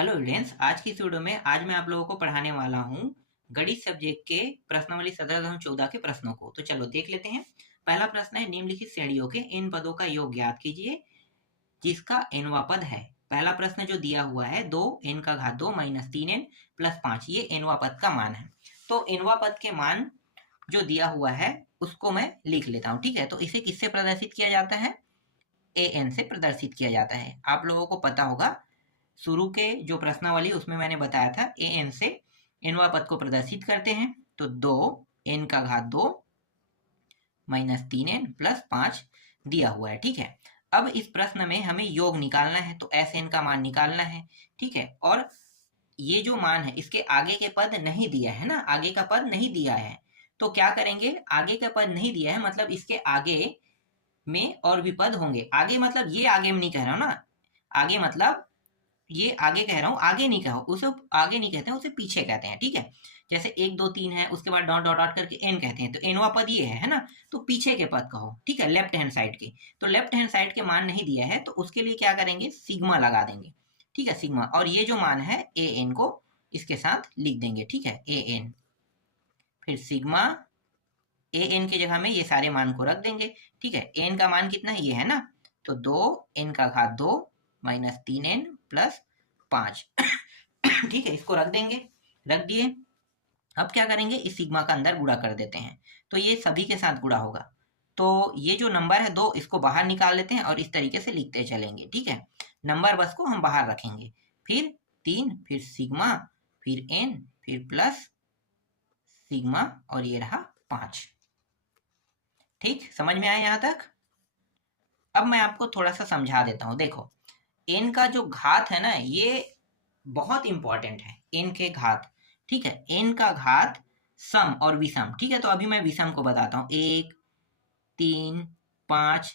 Hello friends, आज की इस वीडियो में आज मैं आप लोगों को पढ़ाने वाला हूँ गणित सब्जेक्ट के प्रश्नावली 17-14 के प्रश्नों को। तो चलो देख लेते हैं। पहला प्रश्न है, निम्नलिखित श्रेणियों के इन पदों का योग ज्ञात कीजिए जिसका nवां पद है। पहला प्रश्न जो दिया हुआ है 2n² माइनस 3n प्लस 5, ये nवां पद का मान है। तो nवां पद के मान जो दिया हुआ है उसको मैं लिख लेता हूँ। ठीक है, तो इसे किससे प्रदर्शित किया जाता है? an से प्रदर्शित किया जाता है। आप लोगों को पता होगा, शुरू के जो प्रश्नावली उसमें मैंने बताया था an से nवां पद को प्रदर्शित करते हैं। तो 2n² माइनस 3n प्लस 5 दिया हुआ है। ठीक है, अब इस प्रश्न में हमें योग निकालना है, तो Sn का मान निकालना है। ठीक है, और ये जो मान है इसके आगे के पद नहीं दिया है ना, आगे का पद नहीं दिया है। तो क्या करेंगे, आगे का पद नहीं दिया है मतलब इसके आगे में और भी पद होंगे। आगे मतलब ये आगे में नहीं कह रहा हूं ना, आगे मतलब ये आगे कह रहा हूँ, आगे नहीं कहो, उसे आगे नहीं कहते हैं, उसे पीछे कहते हैं। ठीक है, जैसे 1 2 3 है, उसके बाद डॉट डॉट डॉट करके एन कहते हैं, तो एनवा पद ये है ना, तो पीछे के पद कहो। ठीक है, लेफ्ट हैंड साइड के। तो लेफ्ट हैंड साइड के मान नहीं दिया है, तो उसके लिए क्या करेंगे, सिग्मा लगा देंगे। ठीक है, सिग्मा, और ये जो मान है ए एन को इसके साथ लिख देंगे। ठीक है, ए एन, फिर सिग्मा ए एन की जगह में ये सारे मान को रख देंगे। ठीक है, एन का मान कितना है, ये है ना, तो 2n² माइनस 3n प्लस 5। ठीक है, इसको रख देंगे, रख दिए। अब क्या करेंगे, इस सिग्मा का अंदर गुणा कर देते हैं, तो ये सभी के साथ गुणा होगा। तो ये जो नंबर है 2, इसको बाहर निकाल लेते हैं और इस तरीके से लिखते चलेंगे। ठीक है, नंबर बस को हम बाहर रखेंगे, फिर 3, फिर सिग्मा, फिर n, फिर प्लस सिग्मा, और ये रहा 5। ठीक, समझ में आया यहाँ तक? अब मैं आपको थोड़ा सा समझा देता हूँ। देखो, n का जो घात है ना, ये बहुत इंपॉर्टेंट है, n के घात। ठीक है, n का घात सम और विषम। ठीक है, तो अभी मैं विषम को बताता हूँ, 1 3 5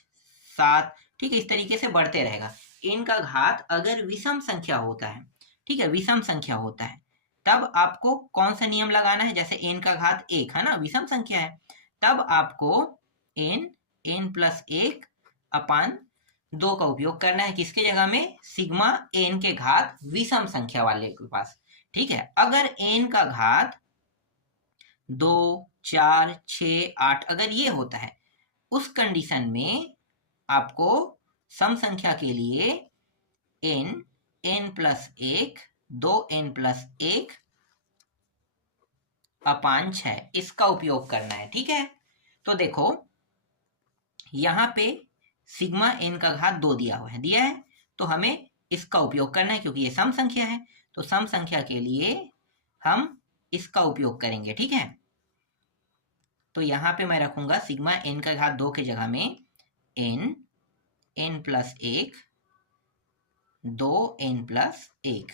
7। ठीक है, इस तरीके से बढ़ते रहेगा। n का घात अगर विषम संख्या होता है, ठीक है, विषम संख्या होता है, तब आपको कौन सा नियम लगाना है? जैसे n का घात 1 है ना, विषम संख्या है, तब आपको n प्लस 1 अपान 2 का उपयोग करना है। किसके जगह में? सिग्मा n के घात विषम संख्या वाले के पास। ठीक है, अगर n का घात 2 4 6 8 अगर ये होता है, उस कंडीशन में आपको सम संख्या के लिए n प्लस 1 2n प्लस 1 अपान 6 इसका उपयोग करना है। ठीक है, तो देखो यहाँ पे सिग्मा n का घात 2 दिया हुआ है, दिया है, तो हमें इसका उपयोग करना है क्योंकि ये सम संख्या है। तो सम संख्या के लिए हम इसका उपयोग करेंगे। ठीक है, तो यहाँ पे मैं रखूंगा सिग्मा n का घात 2 की जगह में n प्लस 1 2n प्लस 1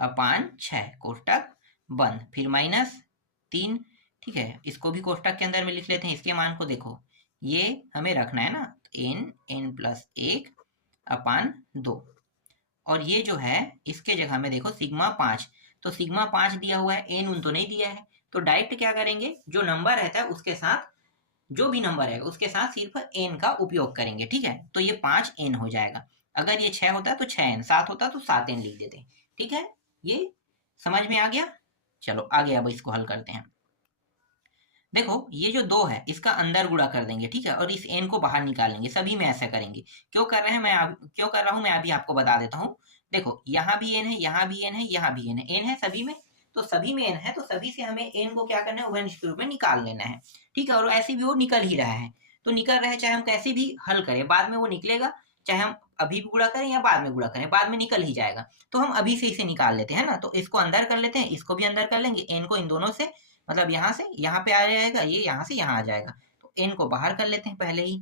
अपान 6 कोष्टक बंद, फिर माइनस 3। ठीक है, इसको भी कोष्टक के अंदर में लिख लेते हैं। इसके मान को देखो, ये हमें रखना है ना, n प्लस 1 अपान 2, और ये जो है इसके जगह में देखो सिग्मा 5, तो सिग्मा 5 दिया हुआ है, n उन तो नहीं दिया है, तो डायरेक्ट क्या करेंगे, जो नंबर रहता है उसके साथ, जो भी नंबर है उसके साथ सिर्फ n का उपयोग करेंगे। ठीक है, तो ये 5n हो जाएगा। अगर ये 6 होता है तो 6n, 7 होता तो 7n लिख देते। ठीक है, ये समझ में आ गया? चलो आगे अब इसको हल करते हैं। देखो, ये जो 2 है इसका अंदर गुणा कर देंगे। ठीक है, और इस n को बाहर निकालेंगे। सभी में ऐसा करेंगे। क्यों कर रहे हैं, क्यों कर रहा हूं मैं अभी आपको बता देता हूँ। देखो, यहाँ भी n है, यहाँ भी n है, यहाँ भी n है, n है सभी में, तो सभी में n है, तो सभी से हमें n को क्या करना है, उभयनिष्ठ रूप में निकाल लेना है। ठीक है, और ऐसे भी वो निकल ही रहा है, तो निकल रहा है, चाहे हम कैसे भी हल करें बाद में वो निकलेगा, चाहे हम अभी भी गुणा करें या बाद में गुणा करें, बाद में निकल ही जाएगा। तो हम अभी से इसे निकाल लेते हैं ना, तो इसको अंदर कर लेते हैं, इसको भी अंदर कर लेंगे, n को इन दोनों से, मतलब यहाँ से यहाँ पे आ जाएगा, ये यहाँ से यहाँ आ जाएगा, तो n को बाहर कर लेते हैं पहले ही।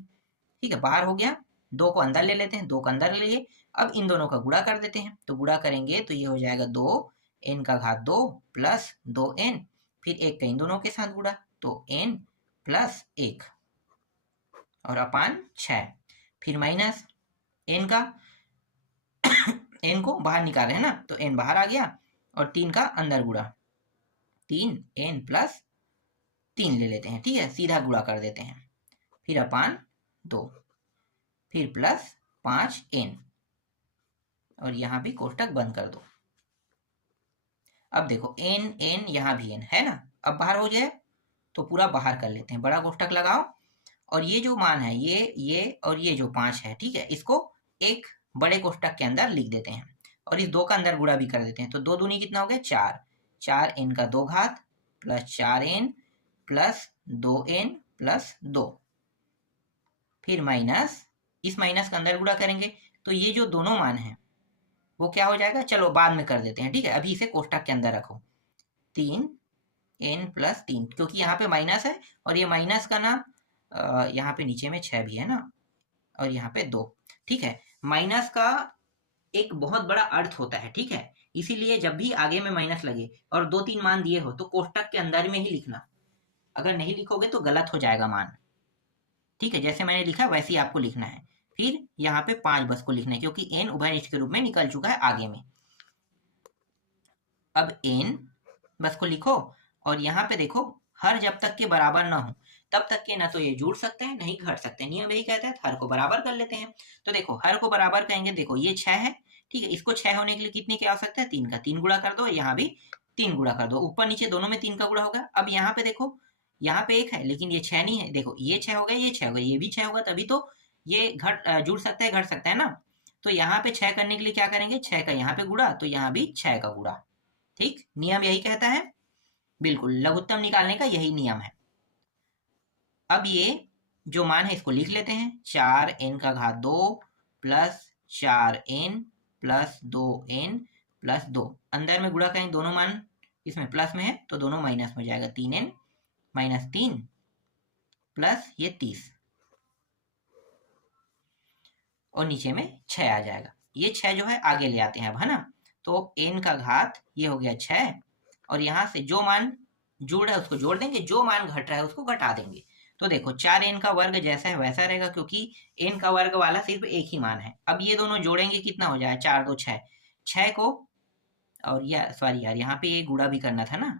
ठीक है, बाहर हो गया, 2 को अंदर ले लेते हैं, 2 को अंदर ले लिए। अब इन दोनों का गुणा कर देते हैं, तो गुणा करेंगे तो ये हो जाएगा 2n का घात 2 प्लस 2n, फिर 1 का इन दोनों के साथ गुणा, तो n प्लस 1 और अपान 6, फिर माइनस n का n को बाहर निकाल रहे हैं ना, तो n बाहर आ गया, और 3 का अंदर गुणा, 3n प्लस 3 ले लेते हैं। ठीक है, सीधा गुणा कर देते हैं, फिर अपान 2, फिर प्लस 5n, और यहाँ भी कोष्टक बंद कर दो। अब देखो n n यहाँ भी n है ना, अब बाहर हो जाए तो पूरा बाहर कर लेते हैं, बड़ा कोष्ठक लगाओ और ये जो मान है ये और ये जो 5 है, ठीक है, इसको एक बड़े कोष्ठक के अंदर लिख देते हैं और इस 2 का अंदर गुणा भी कर देते हैं। तो 2 दूनी कितना हो गया 4, 4n का 2 घात plus 4n plus 2n plus 2, फिर माइनस, इस माइनस का अंदर गुणा करेंगे तो ये जो दोनों मान है वो क्या हो जाएगा, चलो बाद में कर देते हैं, ठीक है, अभी इसे कोष्ठक के अंदर रखो। 3n प्लस 3, क्योंकि यहाँ पे माइनस है और ये माइनस का ना यहाँ पे नीचे में 6 भी है ना और यहाँ पे 2, ठीक है। माइनस का एक बहुत बड़ा अर्थ होता है, ठीक है, इसीलिए जब भी आगे में माइनस लगे और 2-3 मान दिए हो तो कोष्ठक के अंदर में ही लिखना, अगर नहीं लिखोगे तो गलत हो जाएगा मान, ठीक है, जैसे मैंने लिखा वैसे ही आपको लिखना है। फिर यहाँ पे 5 बस को लिखना है क्योंकि n उभयनिष्ठ के रूप में निकल चुका है आगे में। अब n बस को लिखो और यहाँ पे देखो हर जब तक के बराबर ना हो तब तक के ना तो ये जुड़ सकते हैं नहीं घट सकते हैं, नियम यही कहता है हर को बराबर कर लेते हैं। तो देखो हर को बराबर कहेंगे, देखो ये 6 है, ठीक है, इसको 6 होने के लिए कितने की आवश्यकता है, 3 का 3 गुणा कर दो, यहाँ भी 3 गुणा कर दो, ऊपर नीचे दोनों में 3 का गुणा होगा। अब यहाँ पे देखो यहाँ पे 1 है लेकिन ये 6 नहीं है, देखो ये 6 हो गया, ये 6 हो गया, ये भी 6 होगा, तभी तो ये जुड़ सकता है घट सकता है ना। तो यहाँ पे 6 करने के लिए क्या करेंगे, 6 का यहाँ पे गुणा तो यहाँ भी 6 का गुणा, ठीक, नियम यही कहता है, बिल्कुल लघुत्तम निकालने का यही नियम है। अब ये जो मान है इसको लिख लेते हैं, 4n का घात 2 plus 4n plus 2n plus 2, अंदर में गुणा करेंगे दोनों मान इसमें प्लस में है तो दोनों माइनस में जाएगा, 3n माइनस 3 प्लस ये 30 और नीचे में 6 आ जाएगा। ये 6 जो है आगे ले आते हैं अब, है ना, तो n का घात ये हो गया 6 और यहाँ से जो मान जुड़ रहा है उसको जोड़ देंगे, जो मान घट रहा है उसको घटा देंगे। तो देखो 4n का वर्ग जैसा है वैसा रहेगा क्योंकि n का वर्ग वाला सिर्फ एक ही मान है। अब ये दोनों जोड़ेंगे कितना हो जाए, 4 2 6, 6 को और यार सॉरी यार यहाँ पे ये गुणा भी करना था ना,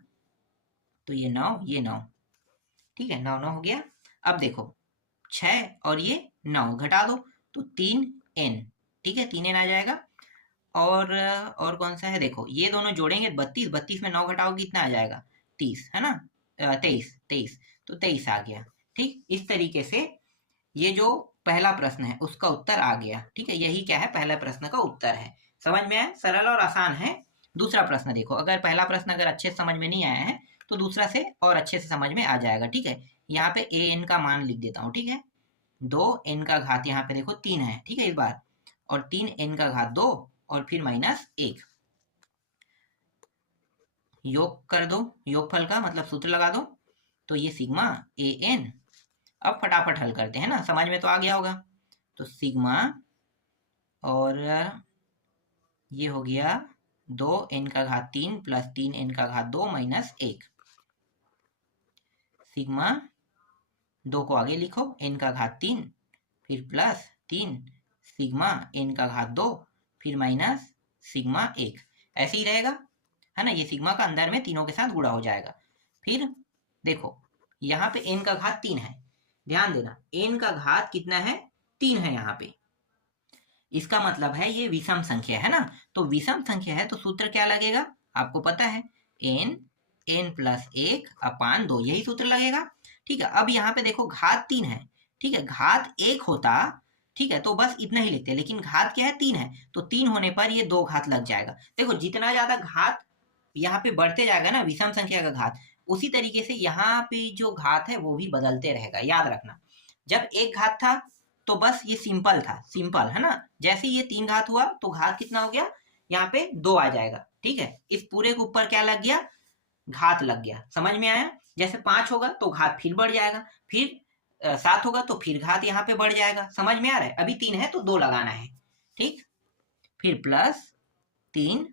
तो ये 9 ये 9, ठीक है, 9 9 हो गया। अब देखो 6 और ये 9 घटा दो तो 3n, ठीक है, 3n आ जाएगा। और कौन सा है, देखो ये दोनों जोड़ेंगे 32, 32 में 9 घटाओ कितना आ जाएगा 30, है ना, 23 23, तो 23 आ गया, ठीक। इस तरीके से ये जो पहला प्रश्न है उसका उत्तर आ गया, ठीक है, यही क्या है पहला प्रश्न का उत्तर है। समझ में आया, सरल और आसान है। दूसरा प्रश्न देखो, अगर पहला प्रश्न अगर अच्छे से समझ में नहीं आया है तो दूसरा से और अच्छे से समझ में आ जाएगा, ठीक है। यहाँ पे an का मान लिख देता हूँ, ठीक है, 2n का घात यहाँ पे देखो 3 है, ठीक है, इस बार, और 3n का घात 2 और फिर माइनस 1, योग कर दो, योगफल का मतलब सूत्र लगा दो, तो ये सिग्मा an। अब फटाफट हल करते हैं ना, समझ में तो आ गया होगा, तो सिग्मा और ये हो गया 2n का घात 3 प्लस 3n का घात 2 माइनस 1, सिग्मा 2 को आगे लिखो n का घात 3 फिर प्लस 3 सिग्मा n का घात 2 फिर माइनस सिग्मा 1, ऐसे ही रहेगा, है ना, ये सिग्मा का अंदर में तीनों के साथ गुणा हो जाएगा। फिर देखो यहाँ पे n का घात 3 है, ध्यान देना n का घात कितना है 3 है यहाँ पे, इसका मतलब है ये विषम संख्या है ना, तो विषम संख्या है तो सूत्र क्या लगेगा आपको पता है, n प्लस 1 अपान 2, यही सूत्र लगेगा, ठीक है। अब यहाँ पे देखो घात 3 है, ठीक है, घात 1 होता, ठीक है, तो बस इतना ही लिखते हैं, लेकिन घात क्या है 3 है तो 3 होने पर ये 2 घात लग जाएगा। देखो जितना ज्यादा घात यहाँ पे बढ़ते जाएगा ना विषम संख्या का घात, उसी तरीके से यहाँ पे जो घात है वो भी बदलते रहेगा, याद रखना। जब एक घात था तो बस ये सिंपल था, सिंपल है ना, जैसे ये 3 घात हुआ तो घात कितना हो गया यहाँ पे 2 आ जाएगा, ठीक है, इस पूरे के ऊपर क्या लग गया घात लग गया, समझ में आया। जैसे 5 होगा तो घात फिर बढ़ जाएगा, फिर 7 होगा तो फिर घात यहाँ पे बढ़ जाएगा, समझ में आ रहा है। अभी 3 है तो 2 लगाना है, ठीक, फिर प्लस 3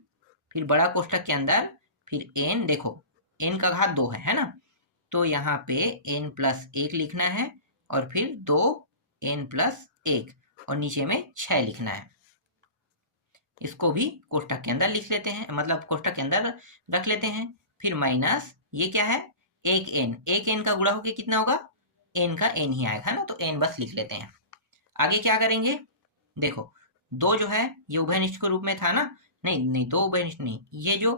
फिर बड़ा कोष्ठक के अंदर फिर n, देखो n का घात 2 है ना, तो यहाँ पे n प्लस 1 लिखना है और फिर 2n प्लस 1 और नीचे में 6 लिखना है, इसको भी कोष्ठक के अंदर लिख लेते हैं, मतलब कोष्ठक के अंदर रख लेते हैं। फिर माइनस ये क्या है एक n का गुणा होके कितना होगा n का n ही आएगा ना, तो n बस लिख लेते हैं। आगे क्या करेंगे, देखो 2 जो है ये उभयनिष्ठ के रूप में था ना, नहीं 2 उभयनिष्ठ नहीं, ये जो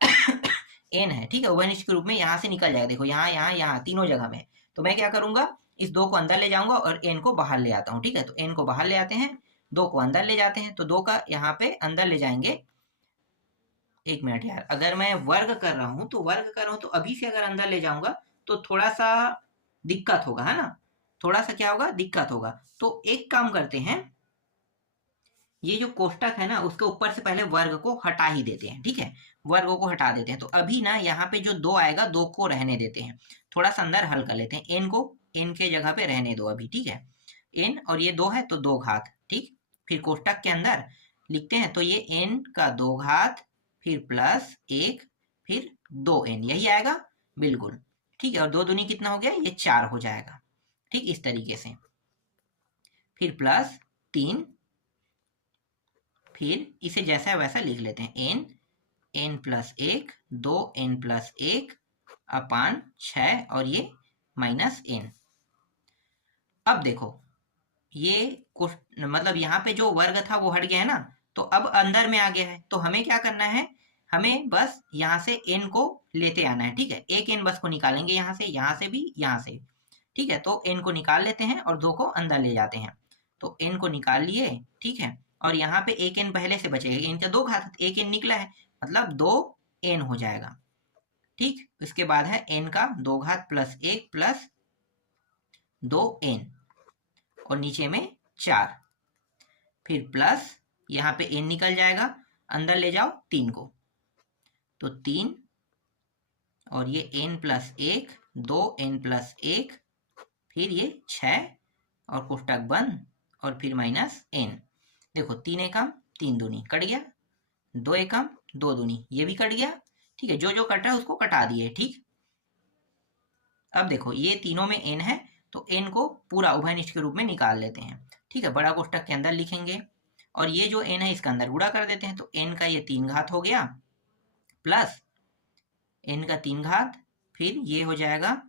n है, ठीक है, उभयनिष्ठ के रूप में यहाँ से निकल जाएगा। देखो यहाँ यहाँ यहाँ तीनों जगह में, तो मैं क्या करूंगा, इस 2 को अंदर ले जाऊंगा और n को बाहर ले आता हूँ, ठीक है। तो n को बाहर ले आते हैं, 2 को अंदर ले जाते हैं, तो 2 का यहाँ पे अंदर ले जाएंगे। एक मिनट यार, अगर मैं वर्ग कर रहा हूँ तो अभी से अगर अंदर ले जाऊंगा तो थोड़ा सा दिक्कत होगा, है ना, थोड़ा सा क्या होगा, दिक्कत होगा। तो एक काम करते हैं, ये जो कोष्टक है ना उसके ऊपर से पहले वर्ग को हटा ही देते हैं, ठीक है, वर्ग को हटा देते हैं। तो अभी ना यहाँ पे जो 2 आएगा, 2 को रहने देते हैं, थोड़ा सा अंदर हल कर लेते हैं, n को n के जगह पे रहने दो अभी, ठीक है, n और ये 2 है तो 2 घात, ठीक। फिर कोष्टक के अंदर लिखते हैं, तो ये n का 2 घात फिर प्लस 1 फिर 2n, यही आएगा, बिल्कुल ठीक है। और 2 दूनी कितना हो गया, ये 4 हो जाएगा, ठीक, इस तरीके से। फिर प्लस 3, फिर इसे जैसा वैसा लिख लेते हैं, n प्लस 1 2n प्लस 1 अपान 6 और ये माइनस n। अब देखो ये मतलब यहाँ पे जो वर्ग था वो हट गया है ना, तो अब अंदर में आ गया है। तो हमें क्या करना है, हमें बस यहाँ से n को लेते आना है, ठीक है, एक n बस को निकालेंगे यहाँ से भी, यहाँ से, ठीक है। तो n को निकाल लेते हैं और 2 को अंदर ले जाते हैं, तो n को निकाल लिए, ठीक है। और यहाँ पे एक n पहले से बचेगा, n का 2 घात, एक n निकला है, मतलब 2n हो जाएगा, ठीक। इसके बाद है n का 2 घात प्लस 1 प्लस 2n और नीचे में 4, फिर प्लस यहाँ पे n निकल जाएगा, अंदर ले जाओ 3 को, तो 3 और ये n प्लस 1 2n प्लस 1 फिर ये 6 और कोष्टक बंद और फिर माइनस n। देखो 3 एकम 3 दूनी कट गया, 2 एकम 2 दूनी ये भी कट गया, ठीक है, जो जो कट रहा है उसको कटा दिए, ठीक। अब देखो ये तीनों में n है, तो n को पूरा उभयनिष्ठ के रूप में निकाल लेते हैं, ठीक है, बड़ा कोष्टक के अंदर लिखेंगे और ये जो n है इसका अंदर गुणा कर देते हैं, तो n का ये 3 घात हो गया प्लस n का 3 घात, फिर ये हो जाएगा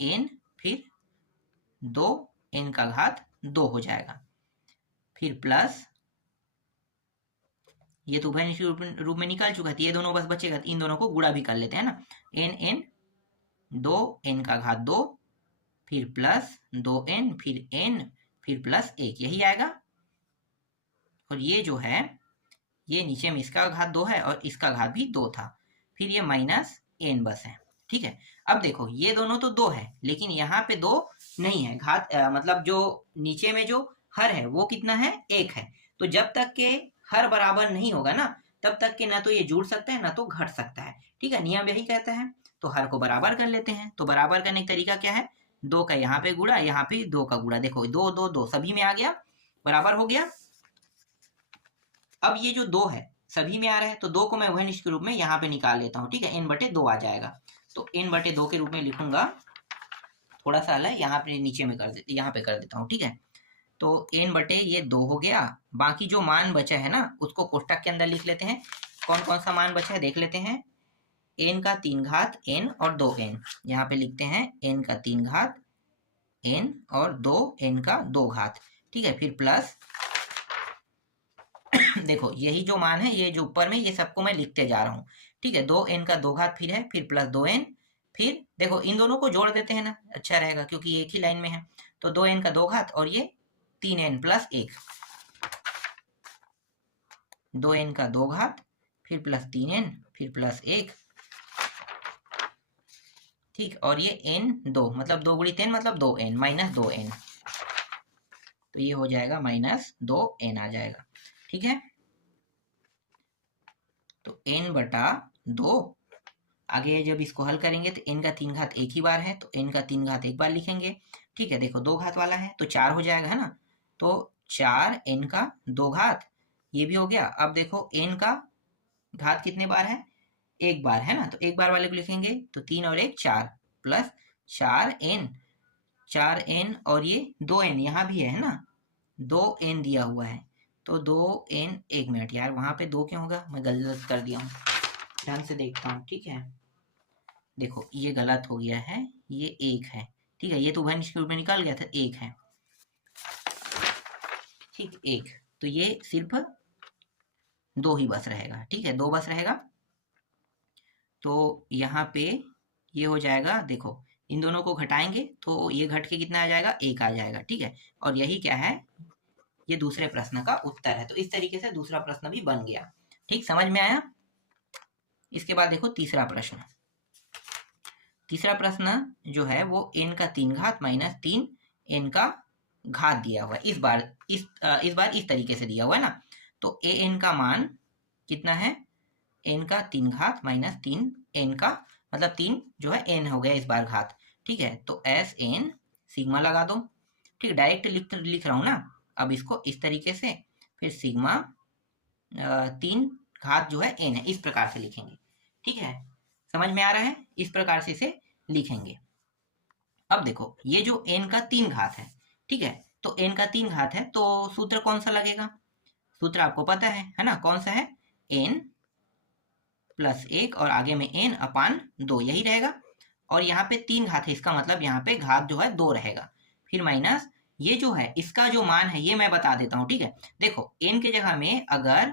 n फिर 2 n का घात 2 हो जाएगा, फिर प्लस ये तो उभयनिष्ठ रूप में निकाल चुका था, ये दोनों बस बचेगा, इन दोनों को गुणा भी कर लेते हैं ना, n 2 n का घात 2 फिर प्लस 2n फिर n फिर प्लस 1, यही आएगा। और ये जो है ये नीचे में इसका घात 2 है और इसका घात भी 2 था, फिर ये माइनस n बस है, ठीक है। अब देखो ये दोनों तो 2 है, लेकिन यहाँ पे 2 नहीं है, घात मतलब जो नीचे में जो हर है वो कितना है, 1 है। तो जब तक के हर बराबर नहीं होगा ना, तब तक के ना तो ये जुड़ सकता है ना तो घट सकता है, ठीक है, नियम यही कहता है। तो हर को बराबर कर लेते हैं, तो बराबर करने का तरीका क्या है, 2 का यहाँ पे गुणा, यहाँ पे 2 का गुणा, देखो 2 2 2 सभी में आ गया, बराबर हो गया। अब ये जो 2 है सभी में आ रहा है, तो 2 को मैं उभयनिष्ठ के रूप में यहाँ पे निकाल लेता हूँ, ठीक है, n बटे 2 आ जाएगा, तो n बटे 2 के रूप में लिखूंगा, थोड़ा सा अलग यहाँ पे नीचे में यहाँ पे कर देता हूँ, ठीक है। तो n बटे ये 2 हो गया, बाकी जो मान बचा है ना उसको कोष्टक के अंदर लिख लेते हैं। कौन कौन सा मान बचा है देख लेते हैं, n का 3 घात n और 2n, यहाँ पे लिखते हैं n का 3 घात n और 2n का 2 घात, ठीक है, फिर प्लस देखो यही जो मान है ये जो ऊपर में, ये सबको मैं लिखते जा रहा हूँ, ठीक है, 2n का 2 घात फिर है, फिर प्लस 2n, फिर देखो इन दोनों को जोड़ देते हैं ना, अच्छा रहेगा क्योंकि एक ही लाइन में है, तो 2n का 2 घात और ये 3n प्लस 1, 2n का 2 घात फिर प्लस 3n फिर प्लस 1, ठीक, और ये n 2 मतलब 2 गुणित n मतलब 2n माइनस 2n, तो ये हो जाएगा माइनस 2n आ जाएगा, ठीक है। तो n बटा 2, आगे जब इसको हल करेंगे तो n का 3 घात एक ही बार है, तो n का 3 घात एक बार लिखेंगे, ठीक है, देखो 2 घात वाला है तो 4 हो जाएगा, है ना, तो 4 n का 2 घात ये भी हो गया। अब देखो n का घात कितने बार है, एक बार है ना, तो एक बार वाले को लिखेंगे, तो 3 और 1 4 प्लस 4n और ये 2n यहाँ भी है ना, 2n दिया हुआ है, तो 2n, एक मिनट यार वहां पे 2 क्यों होगा, मैं गलत कर दिया हूँ, ध्यान से देखता हूँ, ठीक है, देखो ये गलत हो गया है, ये 1 है, ठीक है, ये तो उभयनिष्ठ के रूप में निकाल गया था, 1 है, ठीक, 1, तो ये सिर्फ 2 ही बस रहेगा, ठीक है, 2 बस रहेगा। तो यहाँ पे ये हो जाएगा, देखो इन दोनों को घटाएंगे तो ये घट के कितना आ जाएगा, 1 आ जाएगा। ठीक है, और यही क्या है, ये दूसरे प्रश्न का उत्तर है। तो इस तरीके से दूसरा प्रश्न भी बन गया। ठीक, समझ में आया। इसके बाद देखो तीसरा प्रश्न। तीसरा प्रश्न जो है वो n का 3 घात माइनस 3 n का घात दिया हुआ है। इस बार इस तरीके से दिया हुआ है ना। तो a n का मान कितना है, n का 3 घात माइनस 3 n का, मतलब 3 जो है n हो गया इस बार घात। ठीक है, तो एस n सिग्मा लगा दो। ठीक, डायरेक्ट लिख रहा हूँ ना। अब इसको इस तरीके से, फिर सिग्मा 3 घात जो है n है, इस प्रकार से लिखेंगे। ठीक है, समझ में आ रहा है, इस प्रकार से इसे लिखेंगे। अब देखो ये जो n का 3 घात है, ठीक है, तो n का 3 घात है, तो सूत्र कौन सा लगेगा, सूत्र आपको पता है ना, कौन सा है, n प्लस 1 और आगे में n अपान 2, यही रहेगा। और यहाँ पे 3 घात है, इसका मतलब यहाँ पे घात जो है 2 रहेगा। फिर माइनस ये जो है इसका जो मान है ये मैं बता देता हूँ। ठीक है, देखो n के जगह में अगर,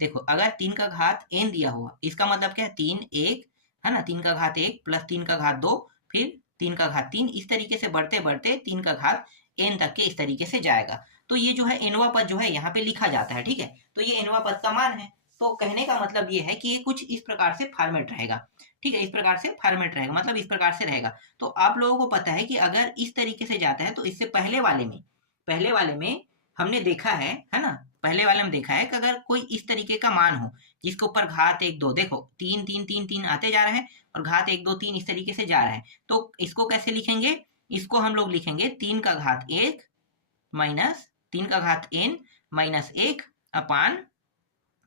देखो अगर 3 का घात n दिया हुआ, इसका मतलब क्या है, 3 1 है ना, 3 का घात 1 प्लस 3 का घात 2 फिर 3 का घात 3, इस तरीके से बढ़ते बढ़ते 3 का घात n तक के इस तरीके से जाएगा। तो ये जो है nवा पद जो है यहाँ पे लिखा जाता है। ठीक है, तो ये nवा पद का मान है। तो कहने का मतलब ये है कि ये कुछ इस प्रकार से फॉर्मेट रहेगा। ठीक है, इस प्रकार से फॉर्मेट रहेगा, मतलब इस प्रकार से रहेगा। तो आप लोगों को पता है कि अगर इस तरीके से जाता है तो इससे पहले वाले में हमने देखा है ना, पहले वाले में देखा है कि अगर कोई इस तरीके का मान हो जिसके ऊपर घात 1 2, देखो 3 3 3 3 आते जा रहे हैं और घात 1 2 3 इस तरीके से जा रहा है, तो इसको कैसे लिखेंगे, इसको हम लोग लिखेंगे 3 का घात 1 माइनस 3 का घात n माइनस 1 अपान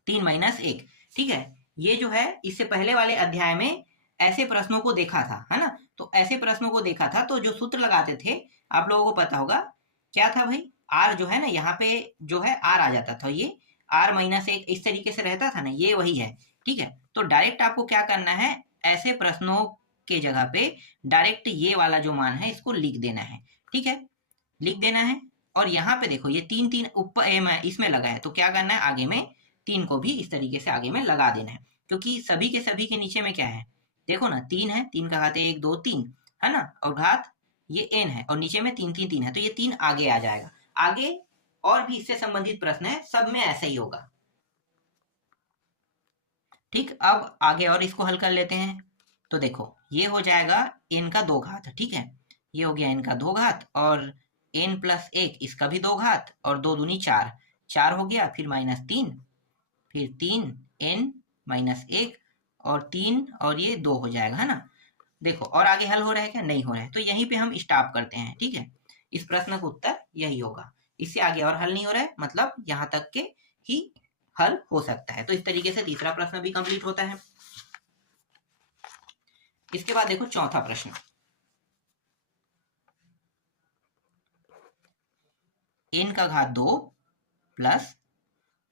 3 माइनस 1। ठीक है, ये जो है इससे पहले वाले अध्याय में ऐसे प्रश्नों को देखा था, है ना। तो ऐसे प्रश्नों को देखा था, तो जो सूत्र लगाते थे आप लोगों को पता होगा क्या था भाई, r जो है ना, यहाँ पे जो है r आ जाता था, ये r माइनस 1 इस तरीके से रहता था ना, ये वही है। ठीक है, तो डायरेक्ट आपको क्या करना है, ऐसे प्रश्नों के जगह पे डायरेक्ट ये वाला जो मान है इसको लिख देना है। ठीक है, लिख देना है। और यहाँ पे देखो ये 3 3 ऊपर इसमें लगा है, तो क्या करना है, आगे में 3 को भी इस तरीके से आगे में लगा देना है, क्योंकि सभी के नीचे में क्या है, देखो ना 3 है, 3 का घात 1 2 3 है ना, और घात ये n है और नीचे में 3 3 3 है, तो ये 3 आगे आ जाएगा। आगे और भी इससे संबंधित प्रश्न है, सब में ऐसा ही होगा। ठीक, अब आगे और इसको हल कर लेते हैं। तो देखो ये हो जाएगा n का 2 घात। ठीक है, ये हो गया n का 2 घात और n प्लस 1 इसका भी 2 घात और 2 दूनी 4, 4 हो गया, फिर माइनस 3, फिर 3 n माइनस 1 और 3 और ये 2 हो जाएगा, है ना। देखो और आगे हल हो रहा है क्या, नहीं हो रहा है, तो यहीं पे हम स्टॉप करते हैं। ठीक है, इस प्रश्न का उत्तर यही होगा, इससे आगे और हल नहीं हो रहा है, मतलब यहाँ तक के ही हल हो सकता है। तो इस तरीके से तीसरा प्रश्न भी कंप्लीट होता है। इसके बाद देखो चौथा प्रश्न, n का घात 2 प्लस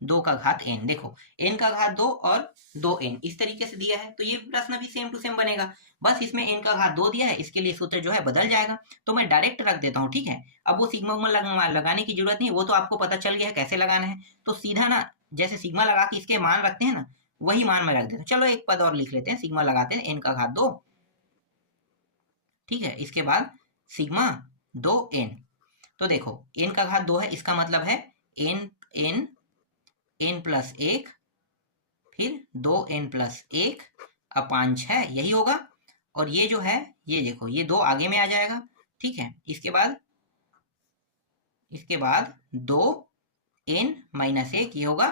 2 का घात n, देखो n का घात 2 और 2n इस तरीके से दिया है, तो ये प्रश्न भी सेम टू सेम बनेगा, बस इसमें n का घात 2 दिया है, इसके लिए सूत्र जो है बदल जाएगा। तो मैं डायरेक्ट रख देता हूँ। ठीक है, अब वो सिग्मा उग्मा लगाने की जरूरत नहीं, वो तो आपको पता चल गया है कैसे लगाना है। तो सीधा ना, जैसे सिग्मा लगा के इसके मान रखते हैं ना, वही मान में रख देते हैं। चलो एक पद और लिख लेते हैं, सिग्मा लगाते हैं n का घात 2। ठीक है, इसके बाद सिग्मा 2n, तो देखो n का घात 2 है, इसका मतलब है n प्लस 1 फिर 2n प्लस 1 अपान 6, यही होगा। और ये जो है, ये देखो ये 2 आगे में आ जाएगा। ठीक है, इसके बाद 2n माइनस 1 ये होगा,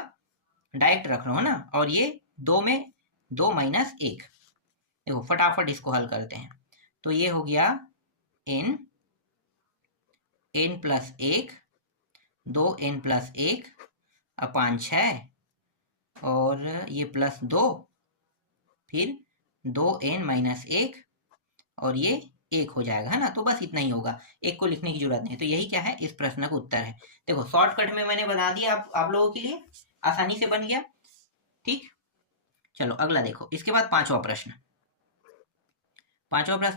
डायरेक्ट रख रहा हूँ ना, और ये 2 में 2 माइनस 1, देखो फटाफट इसको हल करते हैं। तो ये हो गया n प्लस 1 2n प्लस 1 अपान 6 और ये प्लस 2 फिर 2n माइनस 1 और ये 1 हो जाएगा, है ना। तो बस इतना ही होगा, एक को लिखने की जरूरत नहीं। तो यही क्या है, इस प्रश्न का उत्तर है। देखो शॉर्टकट में मैंने बता दिया आप लोगों के लिए, आसानी से बन गया। ठीक, चलो अगला देखो। इसके बाद पांचवा प्रश्न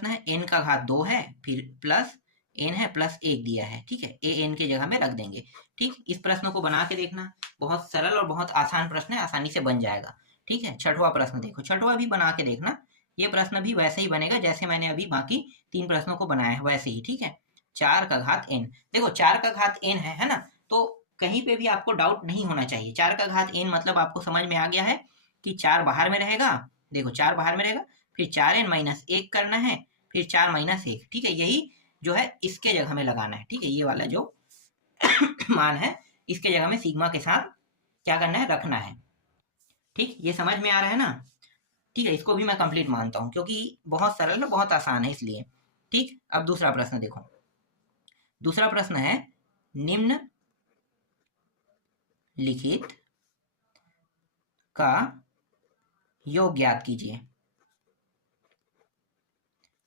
है n का घात 2 है, फिर प्लस n है प्लस 1 दिया है। ठीक है, a n के जगह में रख देंगे। ठीक, इस प्रश्न को बना के देखना, बहुत सरल और बहुत आसान प्रश्न है, आसानी से बन जाएगा। ठीक है, छठवां प्रश्न देखो, छठवां भी बना के देखना, ये प्रश्न भी वैसे ही बनेगा जैसे मैंने अभी बाकी 3 प्रश्नों को बनाया है वैसे ही, ठीक है। 4 का घात n, देखो 4 का घात n है ना, तो कहीं पे भी आपको डाउट नहीं होना चाहिए। 4 का घात n मतलब आपको समझ में आ गया है कि 4 बाहर में रहेगा, देखो 4 बाहर में रहेगा, फिर 4n माइनस 1 करना है, फिर 4 माइनस 1, ठीक है, यही जो है इसके जगह में लगाना है, ठीक है, ये वाला जो मान है इसके जगह में सिग्मा के साथ क्या करना है, रखना है। ठीक, ये समझ में आ रहा है ना। ठीक है, इसको भी मैं कंप्लीट मानता हूं क्योंकि बहुत सरल है, बहुत आसान है इसलिए। ठीक, अब दूसरा प्रश्न देखो, दूसरा प्रश्न है निम्न लिखित का योग ज्ञात कीजिए।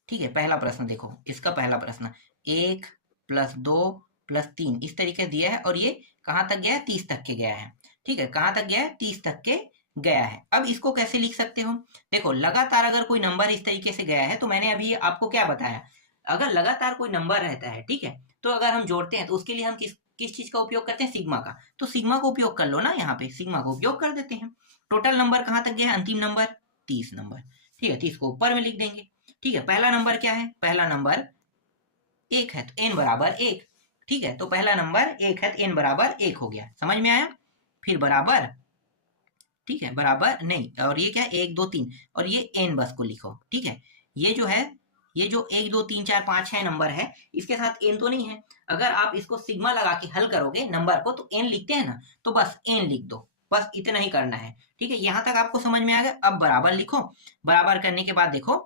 ठीक है, पहला प्रश्न देखो, इसका पहला प्रश्न 1 + 2 + 3 इस तरीके से दिया है और ये कहाँ तक गया है, 30 तक के गया है। ठीक है, कहाँ तक गया है, 30 तक के गया है। अब इसको कैसे लिख सकते हो, देखो लगातार अगर कोई नंबर इस तरीके से गया है तो मैंने अभी आपको क्या बताया, अगर लगातार कोई नंबर रहता है, ठीक है, तो अगर हम जोड़ते हैं तो उसके लिए हम किस किस चीज का उपयोग करते हैं, सिग्मा का। तो सिग्मा का उपयोग कर लो ना, यहाँ पे सिग्मा का उपयोग कर देते हैं। टोटल नंबर कहाँ तक गया है, अंतिम नंबर 30 नंबर। ठीक है, 30 को ऊपर में लिख देंगे। ठीक है, पहला नंबर क्या है, पहला नंबर 1 है तो n बराबर 1। ठीक है, तो पहला नंबर 1 है तो n बराबर 1 हो गया, समझ में आया। फिर बराबर, ठीक है, बराबर नहीं, और ये क्या है, 1 2 3, और ये n बस को लिखो। ठीक है, ये जो है, ये जो 1 2 3 4 5 6 नंबर है, इसके साथ n तो नहीं है। अगर आप इसको सिग्मा लगा के हल करोगे नंबर को तो n लिखते हैं ना, तो बस n लिख दो, बस इतना ही करना है। ठीक है, यहां तक आपको समझ में आ गया। अब बराबर लिखो, बराबर करने के बाद देखो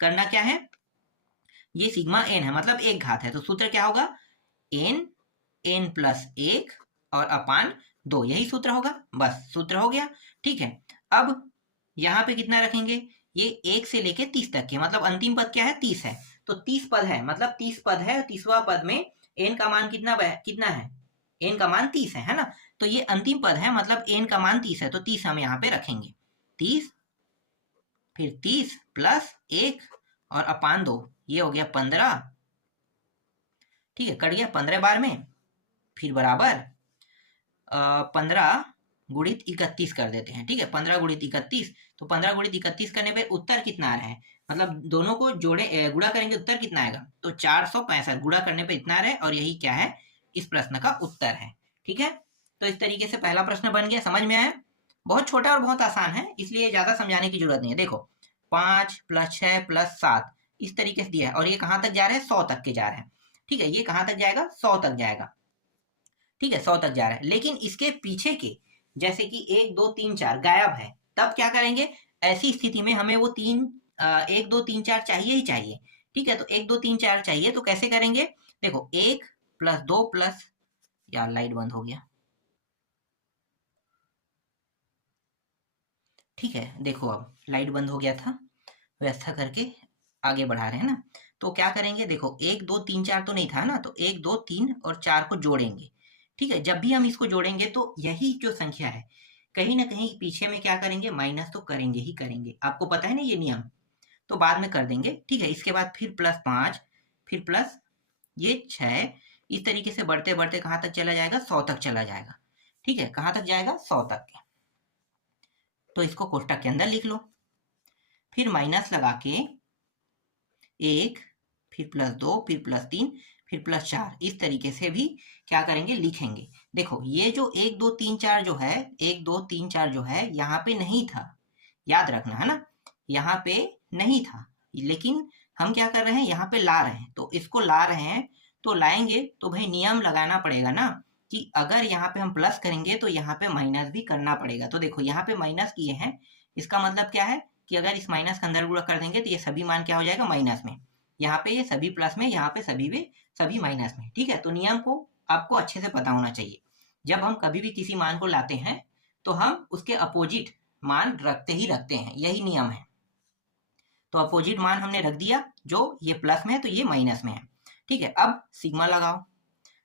करना क्या है, ये सिग्मा n है मतलब एक घात है, तो सूत्र क्या होगा, n प्लस 1 और अपान 2, यही सूत्र होगा, बस सूत्र हो गया। ठीक है, अब यहाँ पे कितना रखेंगे, ये 1 से लेके 30 तक के, मतलब अंतिम पद क्या है, 30 है, तो 30 पद है, मतलब 30 पद है, 30वां पद में n का मान कितना है, n का मान 30 है ना, तो ये अंतिम पद है, मतलब n का मान 30 है, तो 30 हम यहाँ पे रखेंगे, 30, फिर 30 प्लस 1 और अपान 2, ये हो गया 15। ठीक है, कट गया 15 बार में, फिर बराबर 15 गुणित 31 कर देते हैं। ठीक है, 15 गुणित 31, तो 15 गुणित 31 करने पे उत्तर कितना आ रहा है, मतलब दोनों को जोड़े गुणा करेंगे उत्तर कितना आएगा, तो 465 गुणा करने पे इतना आ रहा है, और यही क्या है, इस प्रश्न का उत्तर है। ठीक है, तो इस तरीके से पहला प्रश्न बन गया, समझ में आया। बहुत छोटा और बहुत आसान है, इसलिए ज्यादा समझाने की जरूरत नहीं है। देखो 5 + 6 + 7 इस तरीके से दिया है, और ये कहाँ तक जा रहा है, 100 तक के जा रहे हैं। ठीक है, ये कहाँ तक जाएगा, 100 तक जाएगा। ठीक है, 100 तक जा रहा है, लेकिन इसके पीछे के जैसे कि 1 2 3 4 गायब है, तब क्या करेंगे, ऐसी स्थिति में हमें वो 1 2 3 4 चाहिए ही चाहिए। ठीक है, तो 1 2 3 4 चाहिए, तो कैसे करेंगे, देखो 1 + 2 प्लस, यार लाइट बंद हो गया। ठीक है, देखो अब लाइट बंद हो गया था, व्यवस्था करके आगे बढ़ा रहे हैं ना। तो क्या करेंगे, देखो 1 2 3 4 तो नहीं था ना, तो 1 2 3 और 4 को जोड़ेंगे। ठीक है, जब भी हम इसको जोड़ेंगे तो यही जो संख्या है, कहीं ना कहीं पीछे में क्या करेंगे, माइनस तो करेंगे ही करेंगे, आपको पता है ना ये नियम, तो बाद में कर देंगे। ठीक है, इसके बाद फिर +5, फिर प्लस ये 6, इस तरीके से बढ़ते बढ़ते कहाँ तक चला जाएगा, 100 तक चला जाएगा। ठीक है, कहाँ तक जाएगा, 100 तक के, तो इसको कोष्टक के अंदर लिख लो, फिर माइनस लगा के 1, फिर +2, फिर +3, फिर +4, इस तरीके से भी क्या करेंगे, लिखेंगे। देखो ये जो 1 2 3 4 जो है, 1 2 3 4 जो है यहाँ पे नहीं था, याद रखना है ना, यहाँ पे नहीं था, लेकिन हम क्या कर रहे हैं, यहाँ पे ला रहे हैं, तो इसको ला रहे हैं, तो लाएंगे तो भाई नियम लगाना पड़ेगा ना, कि अगर यहाँ पे हम प्लस करेंगे तो यहाँ पे माइनस भी करना पड़ेगा। तो देखो यहाँ पे माइनस किए हैं, इसका मतलब क्या है कि अगर इस माइनस का अंदर गुणा कर देंगे तो ये सभी मान क्या हो जाएगा, माइनस में, यहाँ पे ये सभी प्लस में, यहाँ पे सभी माइनस में। ठीक है, तो नियम को आपको अच्छे से पता होना चाहिए, जब हम कभी भी किसी मान को लाते हैं तो हम उसके अपोजिट मान रखते ही रखते हैं, यही नियम है। तो अपोजिट मान हमने रख दिया, जो ये प्लस में है तो ये माइनस में है। ठीक है, अब सिग्मा लगाओ।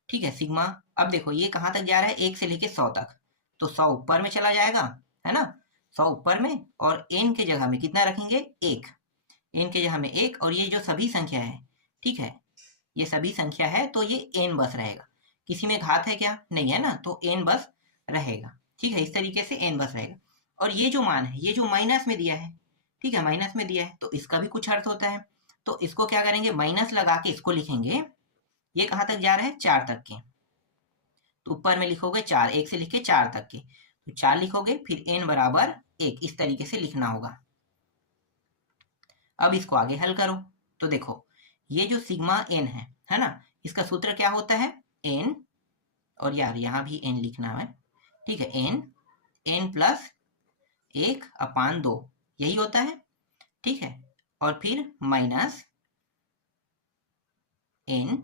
ठीक है, सिग्मा, अब देखो ये कहाँ तक जा रहा है, 1 से लेके 100 तक, तो 100 ऊपर में चला जाएगा, है ना, 100 ऊपर में, और n के जगह में कितना रखेंगे, 1, n के जगह में 1, और ये जो सभी संख्या है, ठीक है, ये सभी संख्या है तो ये n बस रहेगा, किसी में घात है क्या, नहीं है ना, तो n बस रहेगा। ठीक है, इस तरीके से n बस रहेगा। और ये जो मान है, ये जो माइनस में दिया है, ठीक है, माइनस में दिया है, तो इसका भी कुछ अर्थ होता है। तो इसको क्या करेंगे, माइनस लगा के इसको लिखेंगे। ये कहाँ तक जा रहा है, 4 तक के, तो ऊपर में लिखोगे 4, 1 से लिखे 4 तक के, तो 4 लिखोगे, फिर n बराबर 1, इस तरीके से लिखना होगा। अब इसको आगे हल करो, तो देखो ये जो सिग्मा n है ना, इसका सूत्र क्या होता है, n, और यार यहाँ भी n लिखना है, ठीक है, n प्लस 1/2, यही होता है, ठीक है, और फिर माइनस n,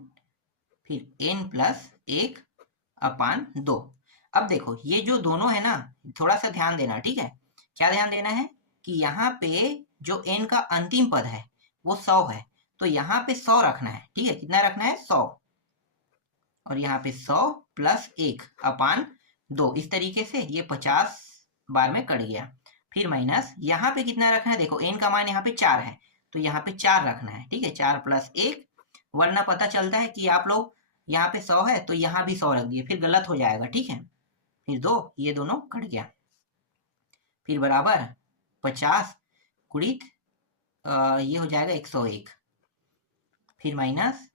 फिर n प्लस 1/2। अब देखो ये जो दोनों है ना, थोड़ा सा ध्यान देना, ठीक है, क्या ध्यान देना है कि यहाँ पे जो n का अंतिम पद है वो 100 है, तो यहाँ पे 100 रखना है, ठीक है, कितना रखना है, 100, और यहाँ पे 100 प्लस 1/2, इस तरीके से ये 50 बार में कट गया। फिर माइनस यहाँ पे कितना रखना है, देखो n का मान यहाँ पे 4 है, तो यहाँ पे 4 रखना है, ठीक है, 4 प्लस 1, वरना पता चलता है कि आप लोग यहाँ पे 100 है तो यहाँ भी 100 रख दिए, फिर गलत हो जाएगा, ठीक है। फिर 2, ये दोनों कट गया, फिर बराबर 50 गुणित ये हो जाएगा 101, फिर माइनस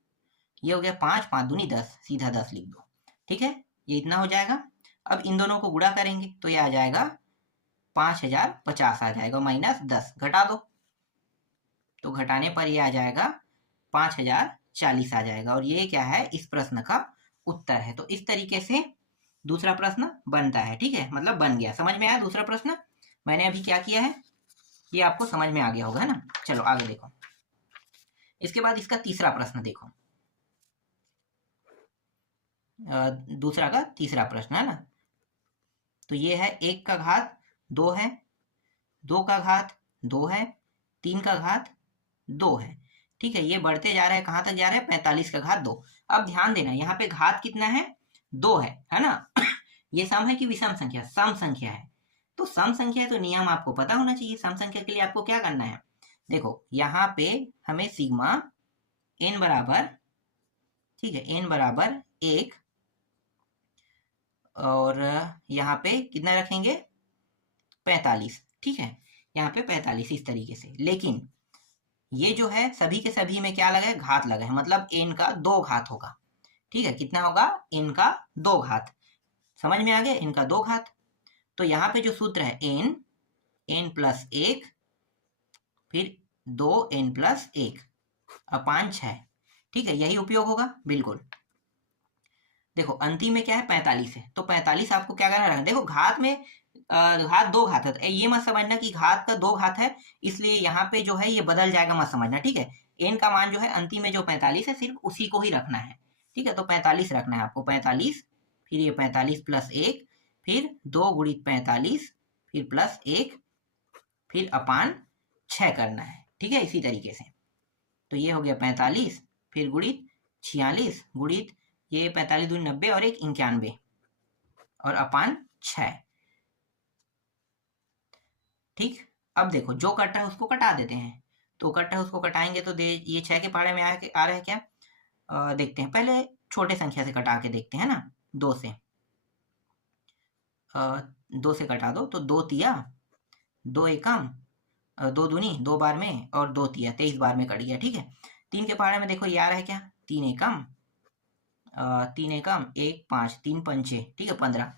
ये हो गया 5, 5 दूनी 10, सीधा 10 लिख दो, ठीक है, ये इतना हो जाएगा। अब इन दोनों को गुणा करेंगे तो ये आ जाएगा 5050 आ जाएगा, माइनस 10 घटा दो, तो घटाने पर ये आ जाएगा 5040 आ जाएगा, और ये क्या है, इस प्रश्न का उत्तर है। तो इस तरीके से दूसरा प्रश्न बनता है, ठीक है, मतलब बन गया, समझ में आया दूसरा प्रश्न, मैंने अभी क्या किया है ये आपको समझ में आ गया होगा ना। चलो आगे देखो, इसके बाद इसका तीसरा प्रश्न देखो, दूसरा का तीसरा प्रश्न है ना, तो ये है 1 का घात 2 है, 2 का घात 2 है, 3 का घात 2 है, ठीक है, ये बढ़ते जा रहा है, कहाँ तक जा रहा है, 45 का घात 2। अब ध्यान देना यहाँ पे घात कितना है, 2 है ना ये सम है कि विषम संख्या, सम संख्या है, तो सम संख्या है तो नियम आपको पता होना चाहिए। सम संख्या के लिए आपको क्या करना है, देखो यहाँ पे हमें सिग्मा n बराबर, ठीक है, n बराबर 1, और यहाँ पे कितना रखेंगे, 45, ठीक है, यहाँ पे 45 इस तरीके से। लेकिन ये जो है सभी के सभी में क्या लगा है, घात लगा है, मतलब n का 2 घात होगा, ठीक है, कितना होगा, n का 2 घात, समझ में आ गया, n का 2 घात। तो यहाँ पे जो सूत्र है n प्लस 1, फिर 2n प्लस 1/6, ठीक है, यही उपयोग होगा बिल्कुल। देखो अंतिम में क्या है, 45 है, तो 45 आपको क्या करना है, देखो घात में घात 2 घात है, तो ये मत समझना कि घात का 2 घात है इसलिए यहाँ पे जो है ये बदल जाएगा, मत समझना, ठीक है, n का मान जो है अंतिम में जो 45 है सिर्फ उसी को ही रखना है, ठीक है, तो 45 रखना है आपको, 45, फिर ये 45 प्लस 1, फिर 2 गुणित 45, फिर प्लस 1, फिर अपान 6 करना है, ठीक है, इसी तरीके से। तो ये हो गया 45, फिर गुणित 46, गुणित ये 45 दूनी 90 और 1 91, और अपान 6, ठीक। अब देखो जो कट रहा है उसको कटा देते हैं, तो कट रहा है उसको कटाएंगे तो ये 6 के पहाड़े में आ रहा है क्या, देखते हैं, पहले छोटे संख्या से कटा के देखते हैं ना, 2 से, 2 से कटा दो, तो 2 तिया 2 एकम, 2 दूनी 2 बार में, और 2 तिया 23 बार में कट गया, ठीक है। 3 के पहाड़े में देखो ये आ रहा है क्या, 3 एकम 1 5, 3 पंचे, ठीक है, 15,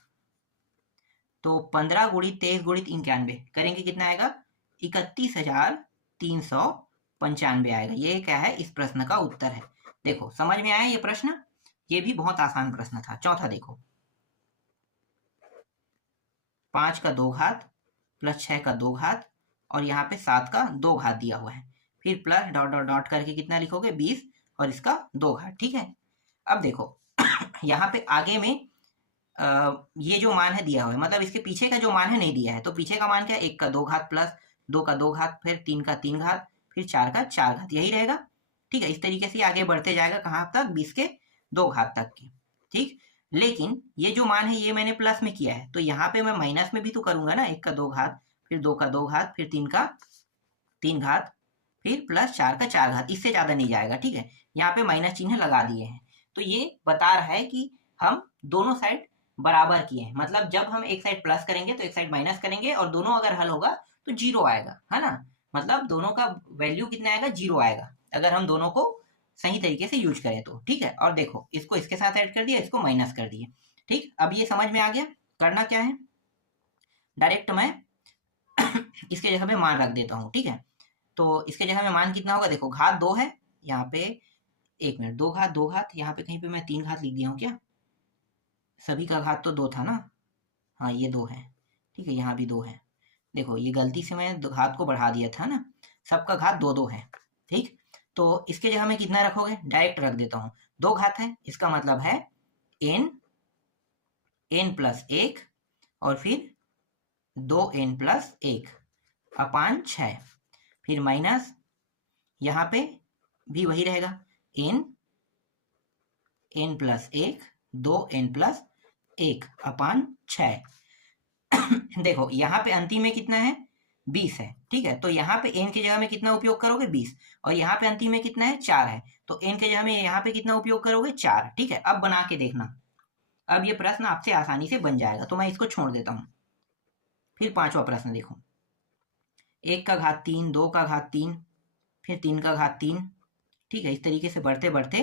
तो 15 गुणित 23 गुणित 91 करेंगे, कितना आएगा, 31,395 आएगा। ये क्या है, इस प्रश्न का उत्तर है। देखो समझ में आया ये प्रश्न, ये भी बहुत आसान प्रश्न था। चौथा देखो, 5 का 2 घात प्लस 6 का 2 घात, और यहाँ पे 7 का 2 घात दिया हुआ है, फिर प्लस डॉट डॉट डॉट करके कितना लिखोगे, 20, और इसका 2 घात, ठीक है। अब देखो यहाँ पे आगे में ये जो मान है दिया हुआ है, मतलब इसके पीछे का जो मान है नहीं दिया है, तो पीछे का मान क्या है, 1 का 2 घात प्लस 2 का 2 घात, फिर 3 का 3 घात, फिर 4 का 4 घात, यही रहेगा, ठीक है। इस तरीके से आगे बढ़ते जाएगा, कहाँ तक, 20 के 2 घात तक की, ठीक। लेकिन ये जो मान है ये मैंने प्लस में किया है, तो यहाँ पे मैं माइनस में भी तो करूंगा ना, 1 का 2 घात, फिर 2 का 2 घात, फिर 3 का 3 घात, फिर प्लस 4 का 4 घात, इससे ज्यादा नहीं जाएगा, ठीक है। यहाँ पे माइनस चिन्ह लगा दिए हैं, तो ये बता रहा है कि हम दोनों साइड बराबर किए हैं, मतलब जब हम एक साइड प्लस करेंगे तो एक साइड माइनस करेंगे और दोनों अगर हल होगा तो जीरो आएगा, है ना। मतलब दोनों का वैल्यू कितना आएगा, जीरो आएगा, अगर हम दोनों को सही तरीके से यूज करें तो। ठीक है, और देखो इसको इसके साथ ऐड कर दिया, इसको माइनस कर दिए। ठीक, अब ये समझ में आ गया। करना क्या है, डायरेक्ट मैं इसके जगह पे मान रख देता हूँ। ठीक है, तो इसके जगह में मान कितना होगा, देखो घात 2 है यहाँ पे, एक मिनट, दो घात, यहाँ पे कहीं पे मैं 3 घात लिख दिया हूँ क्या, सभी का घात तो 2 था ना, हाँ ये 2 है। ठीक है, यहाँ भी 2 है, देखो ये गलती से मैं घात को बढ़ा दिया था ना, सबका घात 2 है। ठीक, तो इसके जगह में कितना रखोगे, डायरेक्ट रख देता हूँ, 2 घात है, इसका मतलब है n प्लस 1 और फिर 2n प्लस 1 अपान 6, फिर माइनस यहाँ पे भी वही रहेगा, n प्लस 1 2n प्लस 1 अपान 6। देखो यहाँ पे अंतिम में कितना है, 20 है। ठीक है, तो यहाँ पे n की जगह में कितना उपयोग करोगे, 20, और यहाँ पे अंतिम में कितना है, 4 है, तो n की जगह में यहाँ पे कितना उपयोग करोगे, 4। ठीक है, अब बना के देखना, अब ये प्रश्न आपसे आसानी से बन जाएगा, तो मैं इसको छोड़ देता हूँ। फिर पांचवा प्रश्न देखो, 1 का घात 3, 2 का घात 3, फिर 3 का घात 3। ठीक है, इस तरीके से बढ़ते बढ़ते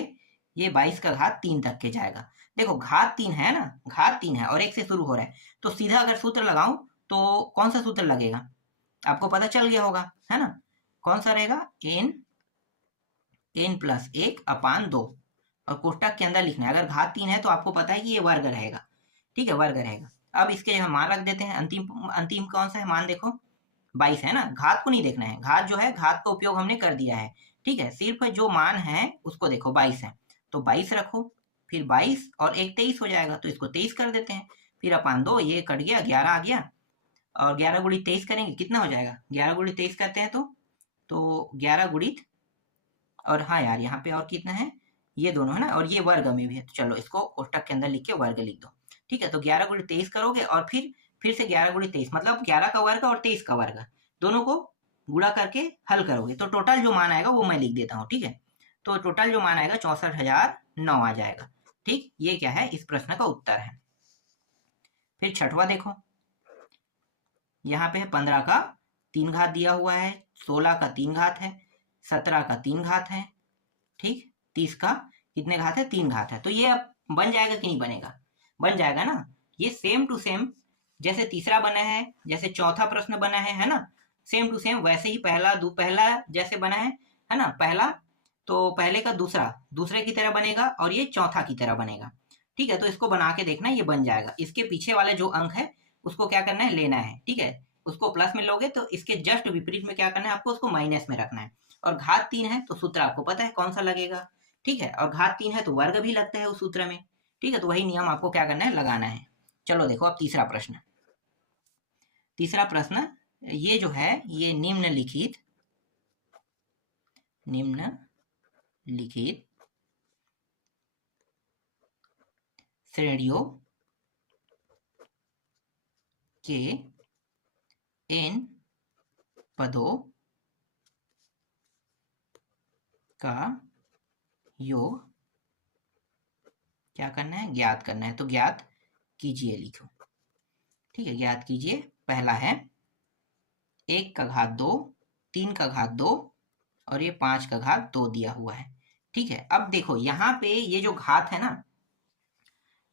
ये 22 का घात 3 तक के जाएगा। देखो घात 3 है ना, घात 3 है और 1 से शुरू हो रहा है, तो सीधा अगर सूत्र लगाऊं तो कौन सा सूत्र लगेगा, आपको पता चल गया होगा, है ना। कौन सा रहेगा, n प्लस 1 अपान 2, और कोष्टक के अंदर लिखना है। अगर घात 3 है तो आपको पता है कि ये वर्ग रहेगा। ठीक है, वर्ग रहेगा। अब इसके हम मान रख देते हैं, अंतिम कौन सा है मान, देखो 22 है ना, घात को नहीं देखना है, घात जो है घात का उपयोग हमने कर दिया है। ठीक है, सिर्फ जो मान है उसको देखो, 22 है तो 22 रखो, फिर 22 और 1 23 हो जाएगा, तो इसको 23 कर देते हैं, फिर अपान 2, ये कट गया, 11 आ गया, और 11 गुणित 23 करेंगे कितना हो जाएगा, 11 गुणित 23 करते हैं तो 11 गुणित, और हाँ यार यहाँ पे और कितना है, ये दोनों है ना, और ये वर्ग में भी है, तो चलो इसको कोष्टक के अंदर लिख के वर्ग लिख दो। ठीक है, तो 11 गुणित 23 करोगे और फिर से 11 गुणित 23, मतलब 11 का वर्ग और 23 का वर्ग, दोनों को गुणा करके हल करोगे तो टोटल जो मान आएगा वो मैं लिख देता हूँ। ठीक है, तो टोटल जो मान आएगा 64,009 आ जाएगा। ठीक, ये क्या है, इस प्रश्न का उत्तर है। फिर छठवा देखो, यहाँ पे है 15 का 3 घात दिया हुआ है, 16 का 3 घात है, 17 का 3 घात है, ठीक, 30 का कितने घात है, 3 घात है। तो ये अब बन जाएगा कि नहीं बनेगा, बन जाएगा ना, ये सेम टू सेम जैसे तीसरा बना है, जैसे चौथा प्रश्न बना है ना, सेम टू सेम वैसे ही पहला जैसे बना है ना, पहला तो पहले का दूसरे की तरह बनेगा और ये चौथा की तरह बनेगा। ठीक है, तो इसको बना के देखना, ये बन जाएगा। इसके पीछे वाले जो अंक है उसको क्या करना है, लेना है। ठीक है, उसको प्लस में लोगे तो इसके जस्ट विपरीत में क्या करना है आपको, उसको माइनस में रखना है। और घात 3 है तो सूत्र आपको पता है कौन सा लगेगा। ठीक है, और घात 3 है तो वर्ग भी लगता है उस सूत्र में। ठीक है, तो वही नियम आपको क्या करना है, लगाना है। चलो देखो अब तीसरा प्रश्न, ये जो है ये निम्नलिखित श्रेणियों के n पदों का योग क्या करना है, ज्ञात करना है। तो ज्ञात कीजिए लिखो। ठीक है, ज्ञात कीजिए। पहला है 1 का घात 2, 3 का घात 2 और ये 5 का घात 2 दिया हुआ है। ठीक है, अब देखो यहाँ पे ये जो घात है ना,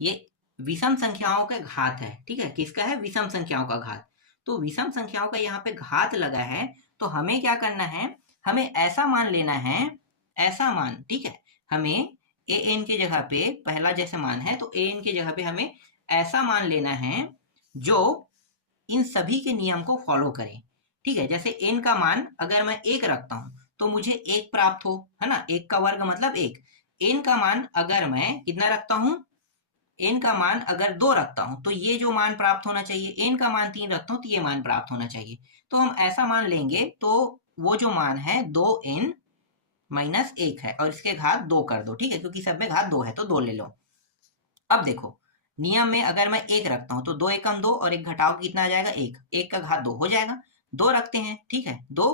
ये विषम संख्याओं का घात है। ठीक है, किसका है, विषम संख्याओं का घात। तो विषम संख्याओं का यहाँ पे घात लगा है, तो हमें क्या करना है, हमें ऐसा मान लेना है, ऐसा मान। ठीक है, हमें an की जगह पे पहला जैसे मान है तो an की जगह पे हमें ऐसा मान लेना है जो इन सभी के नियम को फॉलो करे। ठीक है, जैसे n का मान अगर मैं 1 रखता हूं तो मुझे 1 प्राप्त हो, है ना, 1 का वर्ग मतलब 1। n का मान अगर मैं कितना रखता हूं, n का मान अगर 2 रखता हूं तो ये जो मान प्राप्त होना चाहिए, n का मान 3 रखता हूं तो ये मान प्राप्त होना चाहिए। तो हम ऐसा मान लेंगे तो वो जो मान है 2n माइनस 1 है और इसके घात 2 कर दो। ठीक है, क्योंकि सब में घात 2 है तो 2 ले लो। अब देखो नियम में अगर मैं 1 रखता हूं तो 2 एकम 2 और 1 घटाओ कितना आ जाएगा, 1 का घात 2 हो जाएगा। 2 रखते हैं, ठीक है 2,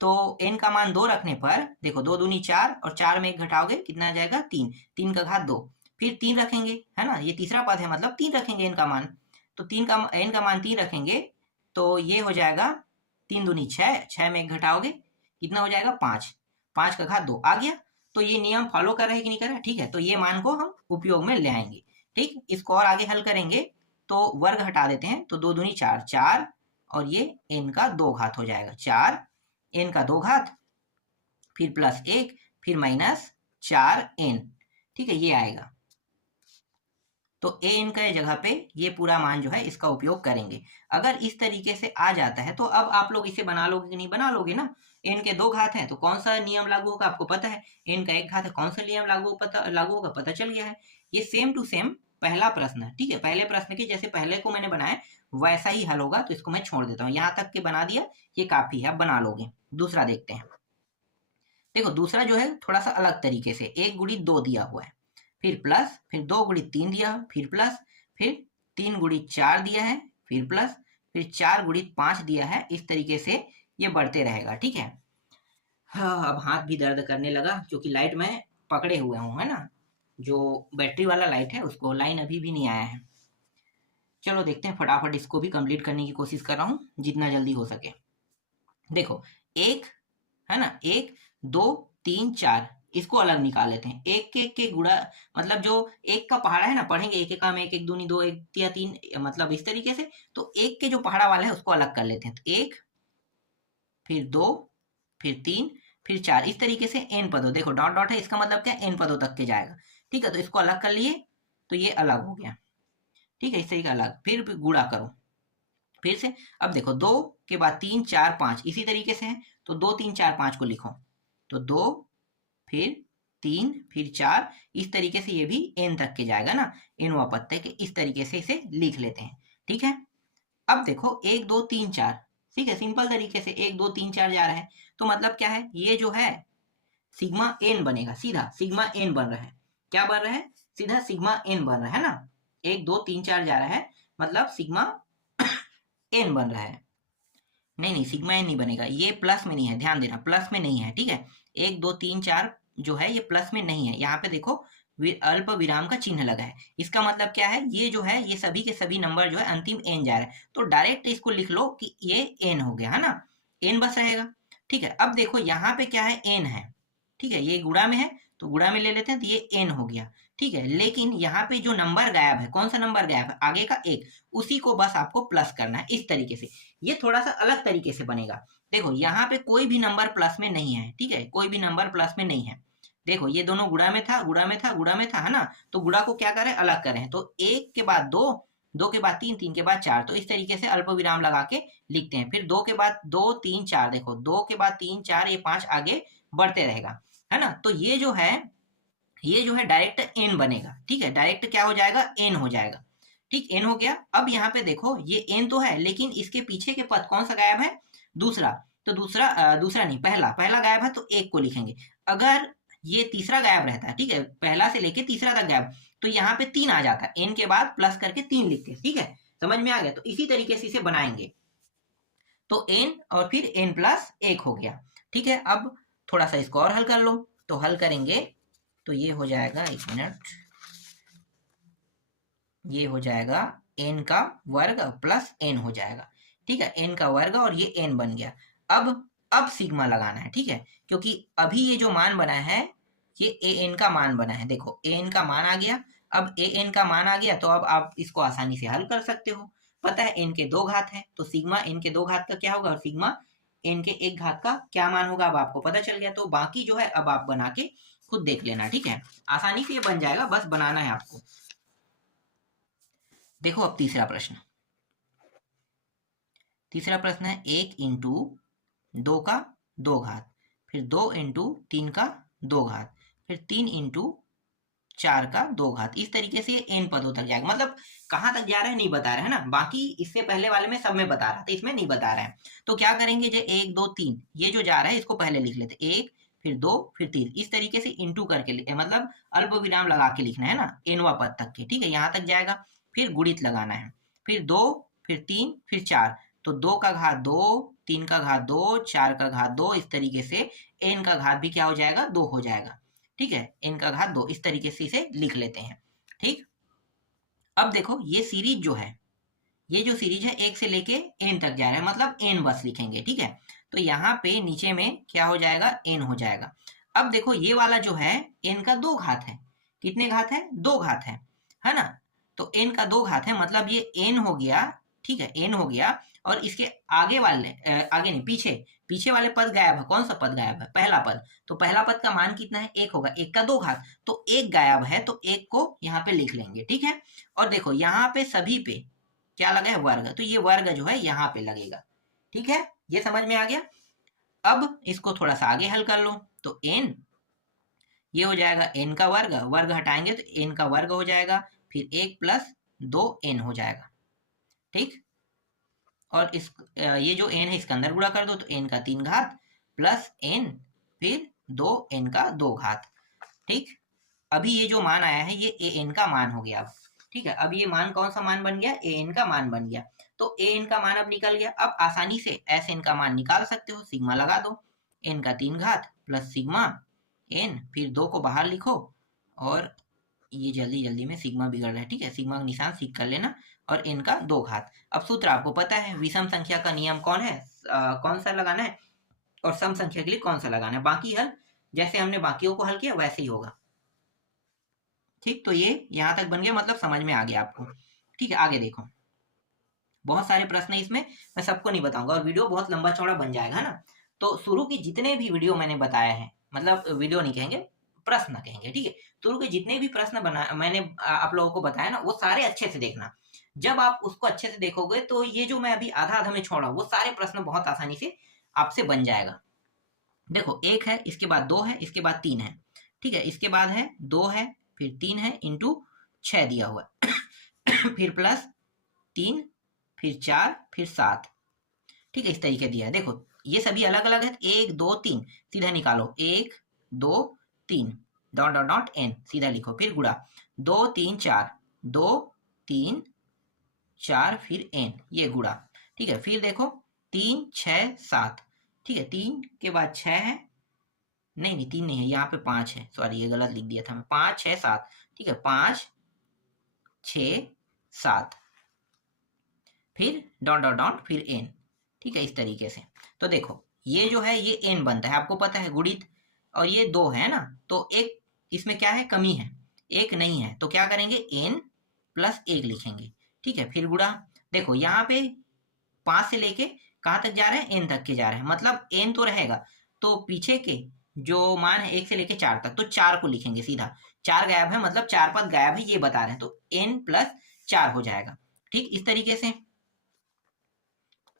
तो n का मान 2 रखने पर देखो 2 दूनी 4 और 4 में 1 घटाओगे कितना आ जाएगा, 3, 3 का घात 2। फिर 3 रखेंगे, है ना, ये तीसरा पद है मतलब 3 रखेंगे n का मान, तो n का मान 3 रखेंगे तो ये हो जाएगा 3 दूनी 6, 6 में 1 घटाओगे कितना हो जाएगा 5, 5 का घात 2 आ गया। तो ये नियम फॉलो कर रहे हैं कि नहीं कर रहे, ठीक है। तो ये मान को हम उपयोग में ले आएंगे, ठीक। इसको और आगे हल करेंगे तो वर्ग हटा देते हैं, तो 2 दूनी 4, 4 और ये n का 2 घात हो जाएगा, 4 n का 2 घात फिर प्लस 1 फिर माइनस 4n, ठीक है, ये आएगा। तो an का जगह पे ये पूरा मान जो है इसका उपयोग करेंगे। अगर इस तरीके से आ जाता है तो अब आप लोग इसे बना लोगे कि नहीं, बना लोगे ना। n के 2 घात हैं तो कौन सा नियम लागू होगा आपको पता है, n का 1 घात है कौन सा नियम लागू होगा पता चल गया है। ये सेम टू सेम पहला प्रश्न है, ठीक है, पहले प्रश्न के जैसे पहले को मैंने बनाया वैसा ही हल होगा, तो इसको मैं छोड़ देता हूँ, यहाँ तक के बना दिया, ये काफी है, आप बना लोगे। दूसरा देखते हैं। देखो दूसरा जो है थोड़ा सा अलग तरीके से, 1 गुणी 2 दिया हुआ है, फिर प्लस, फिर 2 गुणी 3 दिया, फिर प्लस, फिर 3 गुणी 4 दिया है, फिर प्लस, फिर 4 गुणी 5 दिया है। इस तरीके से ये बढ़ते रहेगा, ठीक है। हाँ, अब हाथ भी दर्द करने लगा क्योंकि लाइट में पकड़े हुए हूँ, है ना, जो बैटरी वाला लाइट है उसको लाइन अभी भी नहीं आया है। चलो देखते हैं, फटाफट इसको भी कंप्लीट करने की कोशिश कर रहा हूँ जितना जल्दी हो सके। देखो 1 है ना, 1 2 3 4 इसको अलग निकाल लेते हैं। एक के गुणा मतलब जो एक का पहाड़ा है ना, पढ़ेंगे एक का में 1 1 दूनी 2 1 या 3 मतलब इस तरीके से। तो एक के जो पहाड़ा वाला है उसको अलग कर लेते हैं, तो 1 फिर 2 फिर 3 फिर 4 इस तरीके से n पदों, देखो डॉट डॉट है इसका मतलब क्या n पदों तक के जाएगा, ठीक है। तो इसको अलग कर लिए तो ये अलग हो गया, ठीक है, इस तरीके अलग। फिर गुणा करो फिर से। अब देखो 2 के बाद 3 4 5 इसी तरीके से है, तो 2 3 4 5 को लिखो, तो 2 फिर 3 फिर 4 इस तरीके से ये भी n तक के जाएगा ना, n वा पद तक, इस तरीके से इसे लिख लेते हैं, ठीक है। अब देखो 1 2 3 4, ठीक है, सिंपल तरीके से 1 2 3 4 जा रहा है, तो मतलब क्या है, ये जो है सिग्मा n बनेगा, सीधा सिग्मा n बन रहा है। क्या बन रहा है, सीधा सिग्मा n बन रहा है ना, 1 2 3 4 जा रहा है मतलब सिग्मा n बन रहा है। नहीं सिग्मा n नहीं बनेगा, ये प्लस में नहीं है, ध्यान देना प्लस में नहीं है, ठीक है। 1 2 3 4 जो है ये प्लस में नहीं है, यहाँ पे देखो अल्प विराम का चिन्ह लगा है, इसका मतलब क्या है, ये जो है ये सभी के सभी नंबर जो है अंतिम n जा रहा है, तो डायरेक्ट इसको लिख लो कि ये n हो गया, है ना, n बस रहेगा, ठीक है। अब देखो यहाँ पे क्या है, n है, ठीक है, ये गुणा में है तो गुणा में ले लेते हैं, तो ये n हो गया, ठीक है। लेकिन यहाँ पे जो नंबर गायब है, कौन सा नंबर गायब है, आगे का 1, उसी को बस आपको प्लस करना है इस तरीके से। ये थोड़ा सा अलग तरीके से बनेगा। देखो यहाँ पे कोई भी नंबर प्लस में नहीं है, ठीक है, कोई भी नंबर प्लस में नहीं है। देखो ये दोनों गुणा में था, गुणा में था, गुणा में था, है ना, तो गुणा को क्या करें, अलग करें, तो 1 के बाद 2 2 के बाद 3 3 के बाद 4, तो इस तरीके से अल्प विराम लगा के लिखते हैं। फिर 2 के बाद 2 3 4, देखो 2 के बाद 3 4 ये 5 आगे बढ़ते रहेगा, है ना। तो ये जो है डायरेक्ट n बनेगा, ठीक है, डायरेक्ट क्या हो जाएगा, n हो जाएगा, ठीक, n हो गया। अब यहाँ पे देखो ये n तो है लेकिन इसके पीछे के पद कौन सा गायब है, दूसरा, तो दूसरा नहीं, पहला गायब है तो 1 को लिखेंगे। अगर ये तीसरा गायब रहता है, ठीक है, पहला से लेके तीसरा तक गायब, तो यहाँ पे 3 आ जाता है, n के बाद प्लस करके 3 लिखते हैं, ठीक है, समझ में आ गया। तो इसी तरीके से इसे बनाएंगे, तो n और फिर n प्लस 1 हो गया, ठीक है। अब थोड़ा सा इसको और हल कर लो, तो हल करेंगे तो ये हो जाएगा, 1 मिनट, ये हो जाएगा n का वर्ग प्लस n हो जाएगा, ठीक है, n का वर्ग और ये n बन गया। अब सिग्मा लगाना है, ठीक है, क्योंकि अभी ये जो मान बना है ये an का मान बना है, देखो an का मान आ गया। अब an का मान आ गया तो अब आप इसको आसानी से हल कर सकते हो, पता है n के 2 घात है, तो सिग्मा n के 2 घात का क्या होगा और सिग्मा n के 1 घात का क्या मान होगा, अब आपको पता चल गया। तो बाकी जो है अब आप बना के खुद देख लेना, ठीक है, आसानी से ये बन जाएगा, बस बनाना है आपको। देखो अब तीसरा प्रश्न है 1 इंटू 2 का 2 घात, फिर 2 इंटू 3 का 2 घात, फिर 3 इंटू 4 का 2 घात, इस तरीके से n पदों तक जाएगा। मतलब कहाँ तक जा रहा है नहीं बता रहा है ना, बाकी इससे पहले वाले में सब में बता रहा था, इसमें नहीं बता रहा है। तो क्या करेंगे, जो 1 2 3 ये जो जा रहा है इसको पहले लिख लेते, 1 फिर 2 फिर 3, इस तरीके से इंटू करके मतलब अल्प विराम लगा के लिखना है ना, nवा पद तक के, ठीक है, यहाँ तक जाएगा। फिर गुणित लगाना है, फिर 2 फिर 3 फिर 4, तो 2 का घात 2 3 का घात 2 4 का घात 2, इस तरीके से n का घात भी क्या हो जाएगा, 2 हो जाएगा, ठीक है, n का घात 2, इस तरीके से इसे लिख लेते हैं। ठीक, अब देखो ये सीरीज जो है, ये जो सीरीज है 1 से लेके n तक जा रहा है, मतलब n बस लिखेंगे। ठीक है, तो यहाँ पे नीचे में क्या हो जाएगा, n हो जाएगा। अब देखो ये वाला जो है n का 2 घात है। कितने घात है, 2 घात है ना। तो n का 2 घात है, मतलब ये n हो गया। ठीक है, n हो गया, और इसके आगे वाले आगे नहीं, पीछे पीछे वाले पद गायब है। कौन सा पद गायब है, पहला पद। तो पहला पद का मान कितना है, 1 होगा। 1 का 2 घात, तो 1 गायब है, तो 1 को यहाँ पे लिख लेंगे। ठीक है, और देखो यहाँ पे सभी पे क्या लगा है, वर्ग। तो ये वर्ग जो है यहाँ पे लगेगा। ठीक है, ये समझ में आ गया। अब इसको थोड़ा सा आगे हल कर लो, तो n ये हो जाएगा n का वर्ग, वर्ग हटाएंगे तो n का वर्ग हो जाएगा, फिर 1 प्लस 2n हो जाएगा। ठीक, और इस ये जो n है इसका अंदर गुणा कर दो, तो n का 3 घात प्लस n, फिर 2n का 2 घात। ठीक, अभी ये जो मान आया है ये an का मान हो गया। अब ठीक है, अब ये मान कौन सा मान बन गया, an का मान बन गया। तो an का मान अब निकल गया। अब आसानी से Sn का मान निकाल सकते हो, सिग्मा लगा दो, n का 3 घात प्लस सिग्मा n, फिर 2 को बाहर लिखो, और ये जल्दी जल्दी में सिग्मा बिगड़ रहा है। ठीक है, सिग्मा का निशान सीख कर लेना, और n का 2 घात। अब सूत्र आपको पता है, विषम संख्या का नियम कौन है, कौन सा लगाना है, और सम संख्या के लिए कौन सा लगाना है। बाकी हल जैसे हमने बाकियों को हल किया वैसे ही होगा। ठीक, तो ये यहाँ तक बन गया, मतलब समझ में आ गया आपको। ठीक है, आगे देखो, बहुत सारे प्रश्न है इसमें, मैं सबको नहीं बताऊंगा, और वीडियो बहुत लंबा चौड़ा बन जाएगा ना। तो शुरू की जितने भी वीडियो मैंने बताया है, मतलब वीडियो नहीं कहेंगे, प्रश्न कहेंगे। ठीक है, शुरू के जितने भी प्रश्न बना मैंने आप लोगों को बताया ना, वो सारे अच्छे से देखना। जब आप उसको अच्छे से देखोगे तो ये जो मैं अभी आधा आधा में छोड़ा, वो सारे प्रश्न बहुत आसानी से आपसे बन जाएगा। देखो 1 है, इसके बाद 2 है, इसके बाद 3 है। ठीक है, इसके बाद है 2 है, फिर 3 है, इंटू 6 दिया हुआ फिर प्लस 3, फिर 4, फिर 7। ठीक है, इस तरीके दिया है। देखो ये सभी अलग अलग है, 1 2 3 सीधा निकालो, 1 2 3 डॉट डॉट डॉट n सीधा लिखो, फिर गुणा 2 3 4 2 3 4, फिर n, ये गुणा। ठीक है, फिर देखो 3 6 7। ठीक है, 3 के बाद 6 है, नहीं नहीं 3 नहीं है, यहाँ पे 5 है, सॉरी ये गलत लिख दिया था मैं, 5 6 7। ठीक है, 5 6 7, फिर डॉट डॉट डॉट, फिर n। ठीक है, इस तरीके से। तो देखो ये जो है ये n बनता है, आपको पता है गुणित, और ये 2 है ना, तो एक इसमें क्या है, कमी है, 1 नहीं है, तो क्या करेंगे, n प्लस 1 लिखेंगे। ठीक है, फिर गुणा। देखो यहाँ पे 5 से लेके कहाँ तक जा रहे हैं, n तक के जा रहे हैं, मतलब n तो रहेगा, तो पीछे के जो मान है 1 से लेके 4 तक, तो 4 को लिखेंगे सीधा। 4 गायब है, मतलब 4 पद गायब है, ये बता रहे हैं, तो n प्लस 4 हो जाएगा। ठीक, इस तरीके से।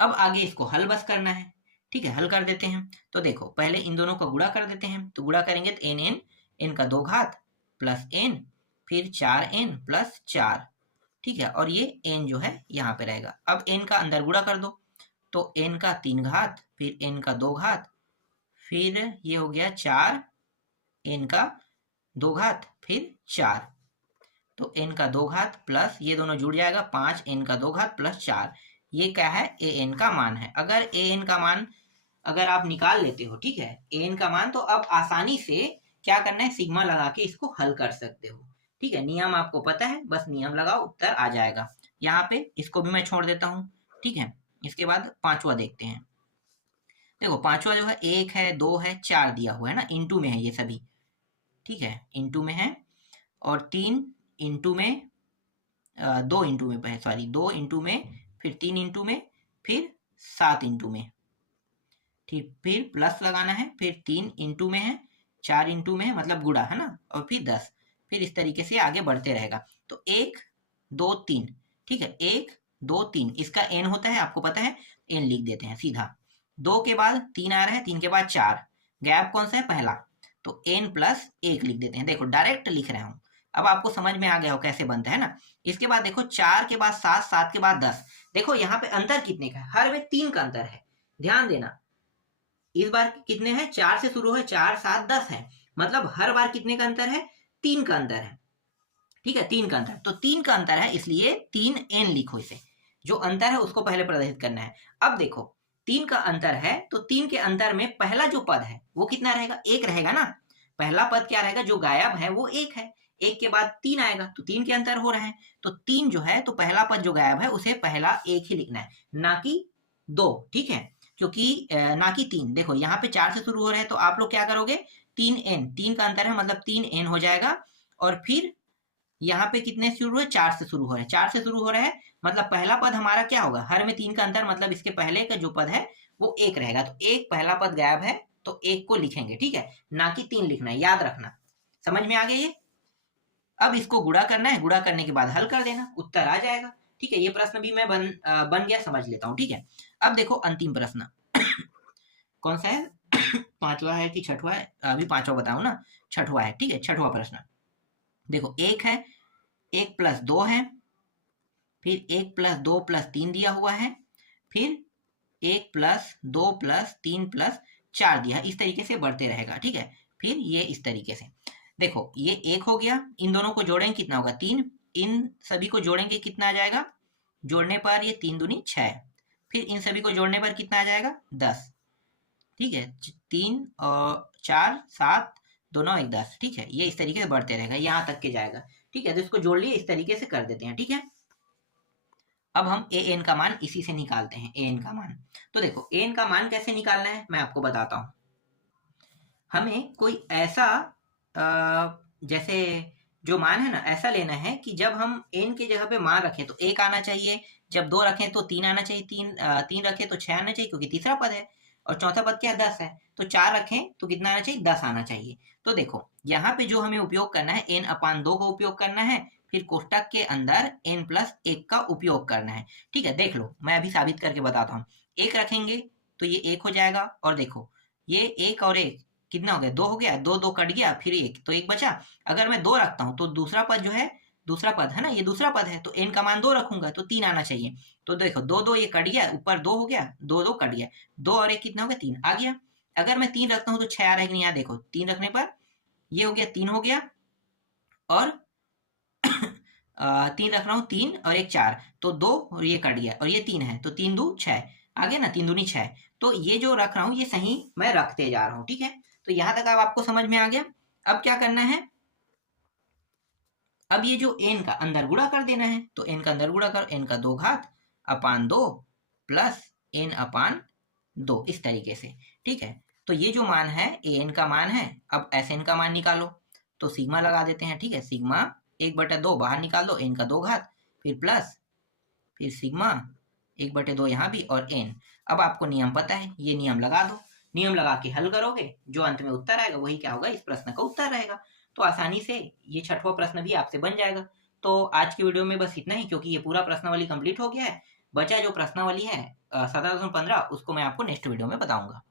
अब आगे इसको हल बस करना है। ठीक है, हल कर देते हैं। तो देखो पहले इन दोनों का गुणा कर देते हैं, तो गुणा करेंगे तो n का 2 घात प्लस n, फिर 4n प्लस 4। ठीक है, और ये n जो है यहाँ पे रहेगा। अब n का अंदर गुणा कर दो, तो n का 3 घात, फिर n का 2 घात, फिर ये हो गया 4 n का 2 घात, फिर 4। तो n का 2 घात प्लस ये दोनों जुड़ जाएगा, 5 n का 2 घात प्लस 4। ये क्या है, an का मान है। अगर an का मान अगर आप निकाल लेते हो, ठीक है, an का मान, तो अब आसानी से क्या करना है, सिग्मा लगा के इसको हल कर सकते हो। ठीक है, नियम आपको पता है, बस नियम लगाओ, उत्तर आ जाएगा। यहाँ पे इसको भी मैं छोड़ देता हूँ। ठीक है, इसके बाद पांचवा देखते हैं। देखो पांचवा जो है 1 है, 2 है, 4 दिया हुआ है ना, इंटू में है ये सभी। ठीक है, इंटू में है, और 3 इंटू में, 2 इंटू में है, सॉरी 2 इंटू में, फिर 3 इंटू में, फिर 7 इंटू में। ठीक, फिर प्लस लगाना है, फिर 3 इंटू में है, 4 इंटू में है, मतलब गुणा है ना, और फिर 10। फिर इस तरीके से आगे बढ़ते रहेगा। तो 1 2 3। ठीक है, 1 2 3 इसका n होता है, आपको पता है, n लिख देते हैं सीधा। 2 के बाद 3 आ रहा है, 3 के बाद 4, गैप कौन सा है, पहला, तो n प्लस 1 लिख देते हैं। देखो डायरेक्ट लिख रहा हूं, अब आपको समझ में आ गया हो कैसे बनता है ना। इसके बाद देखो 4 के बाद 7, 7 के बाद 10। देखो यहाँ पे अंतर कितने का है, हर में 3 का अंतर है, ध्यान देना। इस बार कितने हैं, 4 से शुरू है, 4 7 10 है, मतलब हर बार कितने का अंतर है, 3 का अंतर है। ठीक है, 3 का अंतर, तो 3 का अंतर है, इसलिए 3n लिखो इसे। जो अंतर है उसको पहले प्रदर्शित करना है। अब देखो 3 का अंतर है, तो 3 के अंतर में पहला जो पद है वो कितना रहेगा, 1 रहेगा ना। पहला पद क्या रहेगा, जो गायब है वो 1 है। 1 के बाद 3 आएगा तो 3 के अंतर हो रहा है, तो 3 जो है तो पहला पद जो गायब है उसे पहला 1 ही लिखना है, ना कि 2, ठीक है, क्योंकि ना कि 3। देखो यहाँ पे 4 से शुरू हो रहे हैं तो आप लोग क्या करोगे, 3n, 3 का अंतर है मतलब 3n हो जाएगा, और फिर यहाँ पे कितने से शुरू है, 4 से शुरू हो रहा है, 4 से शुरू हो रहा है मतलब पहला पद हमारा क्या होगा, हर में 3 का अंतर मतलब इसके पहले का जो पद है वो 1 रहेगा, तो 1 पहला पद गायब है तो 1 को लिखेंगे, ठीक है, ना कि 3 लिखना है, याद रखना। समझ में आ गया ये? अब इसको गुणा करना है, गुणा करने के बाद हल कर देना, उत्तर आ जाएगा, ठीक है। ये प्रश्न भी मैं बन गया, समझ लेता हूँ, ठीक है। अब देखो अंतिम प्रश्न कौन सा है, पांचवा है कि छठवा है, अभी पांचवा बताऊं ना, छठवा है, ठीक है, छठवा प्रश्न। देखो 1 है, 1 प्लस 2 है, फिर 1 प्लस 2 प्लस 3 दिया हुआ है, फिर 1 प्लस 2 प्लस 3 प्लस 4 दिया है, इस तरीके से बढ़ते रहेगा, ठीक है। फिर ये इस तरीके से, देखो ये 1 हो गया, इन दोनों को जोड़ेंगे कितना होगा 3, इन सभी को जोड़ेंगे कितना आ जाएगा, जोड़ने पर ये 3 दूनी 6, फिर इन सभी को जोड़ने पर कितना आ जाएगा 10, ठीक है, 3 और 4 7, दोनों 1 10, ठीक है, ये इस तरीके से बढ़ते रहेगा, यहाँ तक के जाएगा, ठीक है। तो इसको जोड़ लिए, इस तरीके से कर देते हैं, ठीक है। अब हम ए एन का मान इसी से निकालते हैं, ए एन का मान। तो देखो ए एन का मान कैसे निकालना है मैं आपको बताता हूँ। हमें कोई ऐसा जैसे जो मान है ना, ऐसा लेना है कि जब हम एन की जगह पे मान रखें तो 1 आना चाहिए, जब 2 रखें तो 3 आना चाहिए, 3 रखें तो 6 आना चाहिए क्योंकि तीसरा पद है, और चौथा पद क्या है 10 है, तो 4 रखें तो कितना आना चाहिए 10 आना चाहिए। तो देखो यहाँ पे जो हमें उपयोग करना है एन अपान 2 का उपयोग करना है, फिर कोष्टक के अंदर n प्लस 1 का उपयोग करना है, ठीक है। देख लो मैं अभी साबित करके बताता हूँ, 1 रखेंगे तो ये 1 हो जाएगा, और देखो ये 1 और 1 कितना हो गया 2 हो गया, 2 2 कट गया, फिर 1 तो 1 बचा। अगर मैं 2 रखता हूँ तो दूसरा पद जो है, दूसरा पद है ना, ये दूसरा पद है, तो n का मान 2 रखूंगा तो 3 आना चाहिए। तो देखो 2 2 ये कट गया, ऊपर 2 हो गया, 2 2 कट गया, 2 और 1 कितना हो गया 3 आ गया। अगर मैं 3 रखता हूँ तो 6 आ रहा है कि नहीं, यहाँ देखो 3 रखने पर ये हो गया 3 हो गया, और 3 रख रहा हूँ, 3 और 1 4, तो 2 और ये कट गया, और ये 3 है तो 3 2 6 आ गया ना, 3 दूनी 6। तो ये जो रख रहा हूँ ये सही मैं रखते जा रहा हूँ, ठीक है। तो यहाँ तक अब आपको समझ में आ गया। अब क्या करना है, अब ये जो n का अंदर गुणा कर देना है, तो n का अंदर गुणा कर, n का 2 घात अपान 2 प्लस n अपान 2, इस तरीके से, ठीक है। तो ये जो मान है an का मान है, अब Sn का मान निकालो, तो सिग्मा लगा देते हैं, ठीक है, सिग्मा 1/2 बाहर निकाल दो, n का 2 घात, फिर प्लस, फिर सिग्मा 1/2 यहाँ भी, और n। अब आपको नियम पता है, ये नियम लगा दो, नियम लगा के हल करोगे, जो अंत में उत्तर आएगा वही क्या होगा, इस प्रश्न का उत्तर रहेगा। तो आसानी से ये छठवां प्रश्न भी आपसे बन जाएगा। तो आज की वीडियो में बस इतना ही, क्योंकि ये पूरा प्रश्नावली कंप्लीट हो गया है। बचा जो प्रश्नावली है 1715, उसको मैं आपको नेक्स्ट वीडियो में बताऊंगा।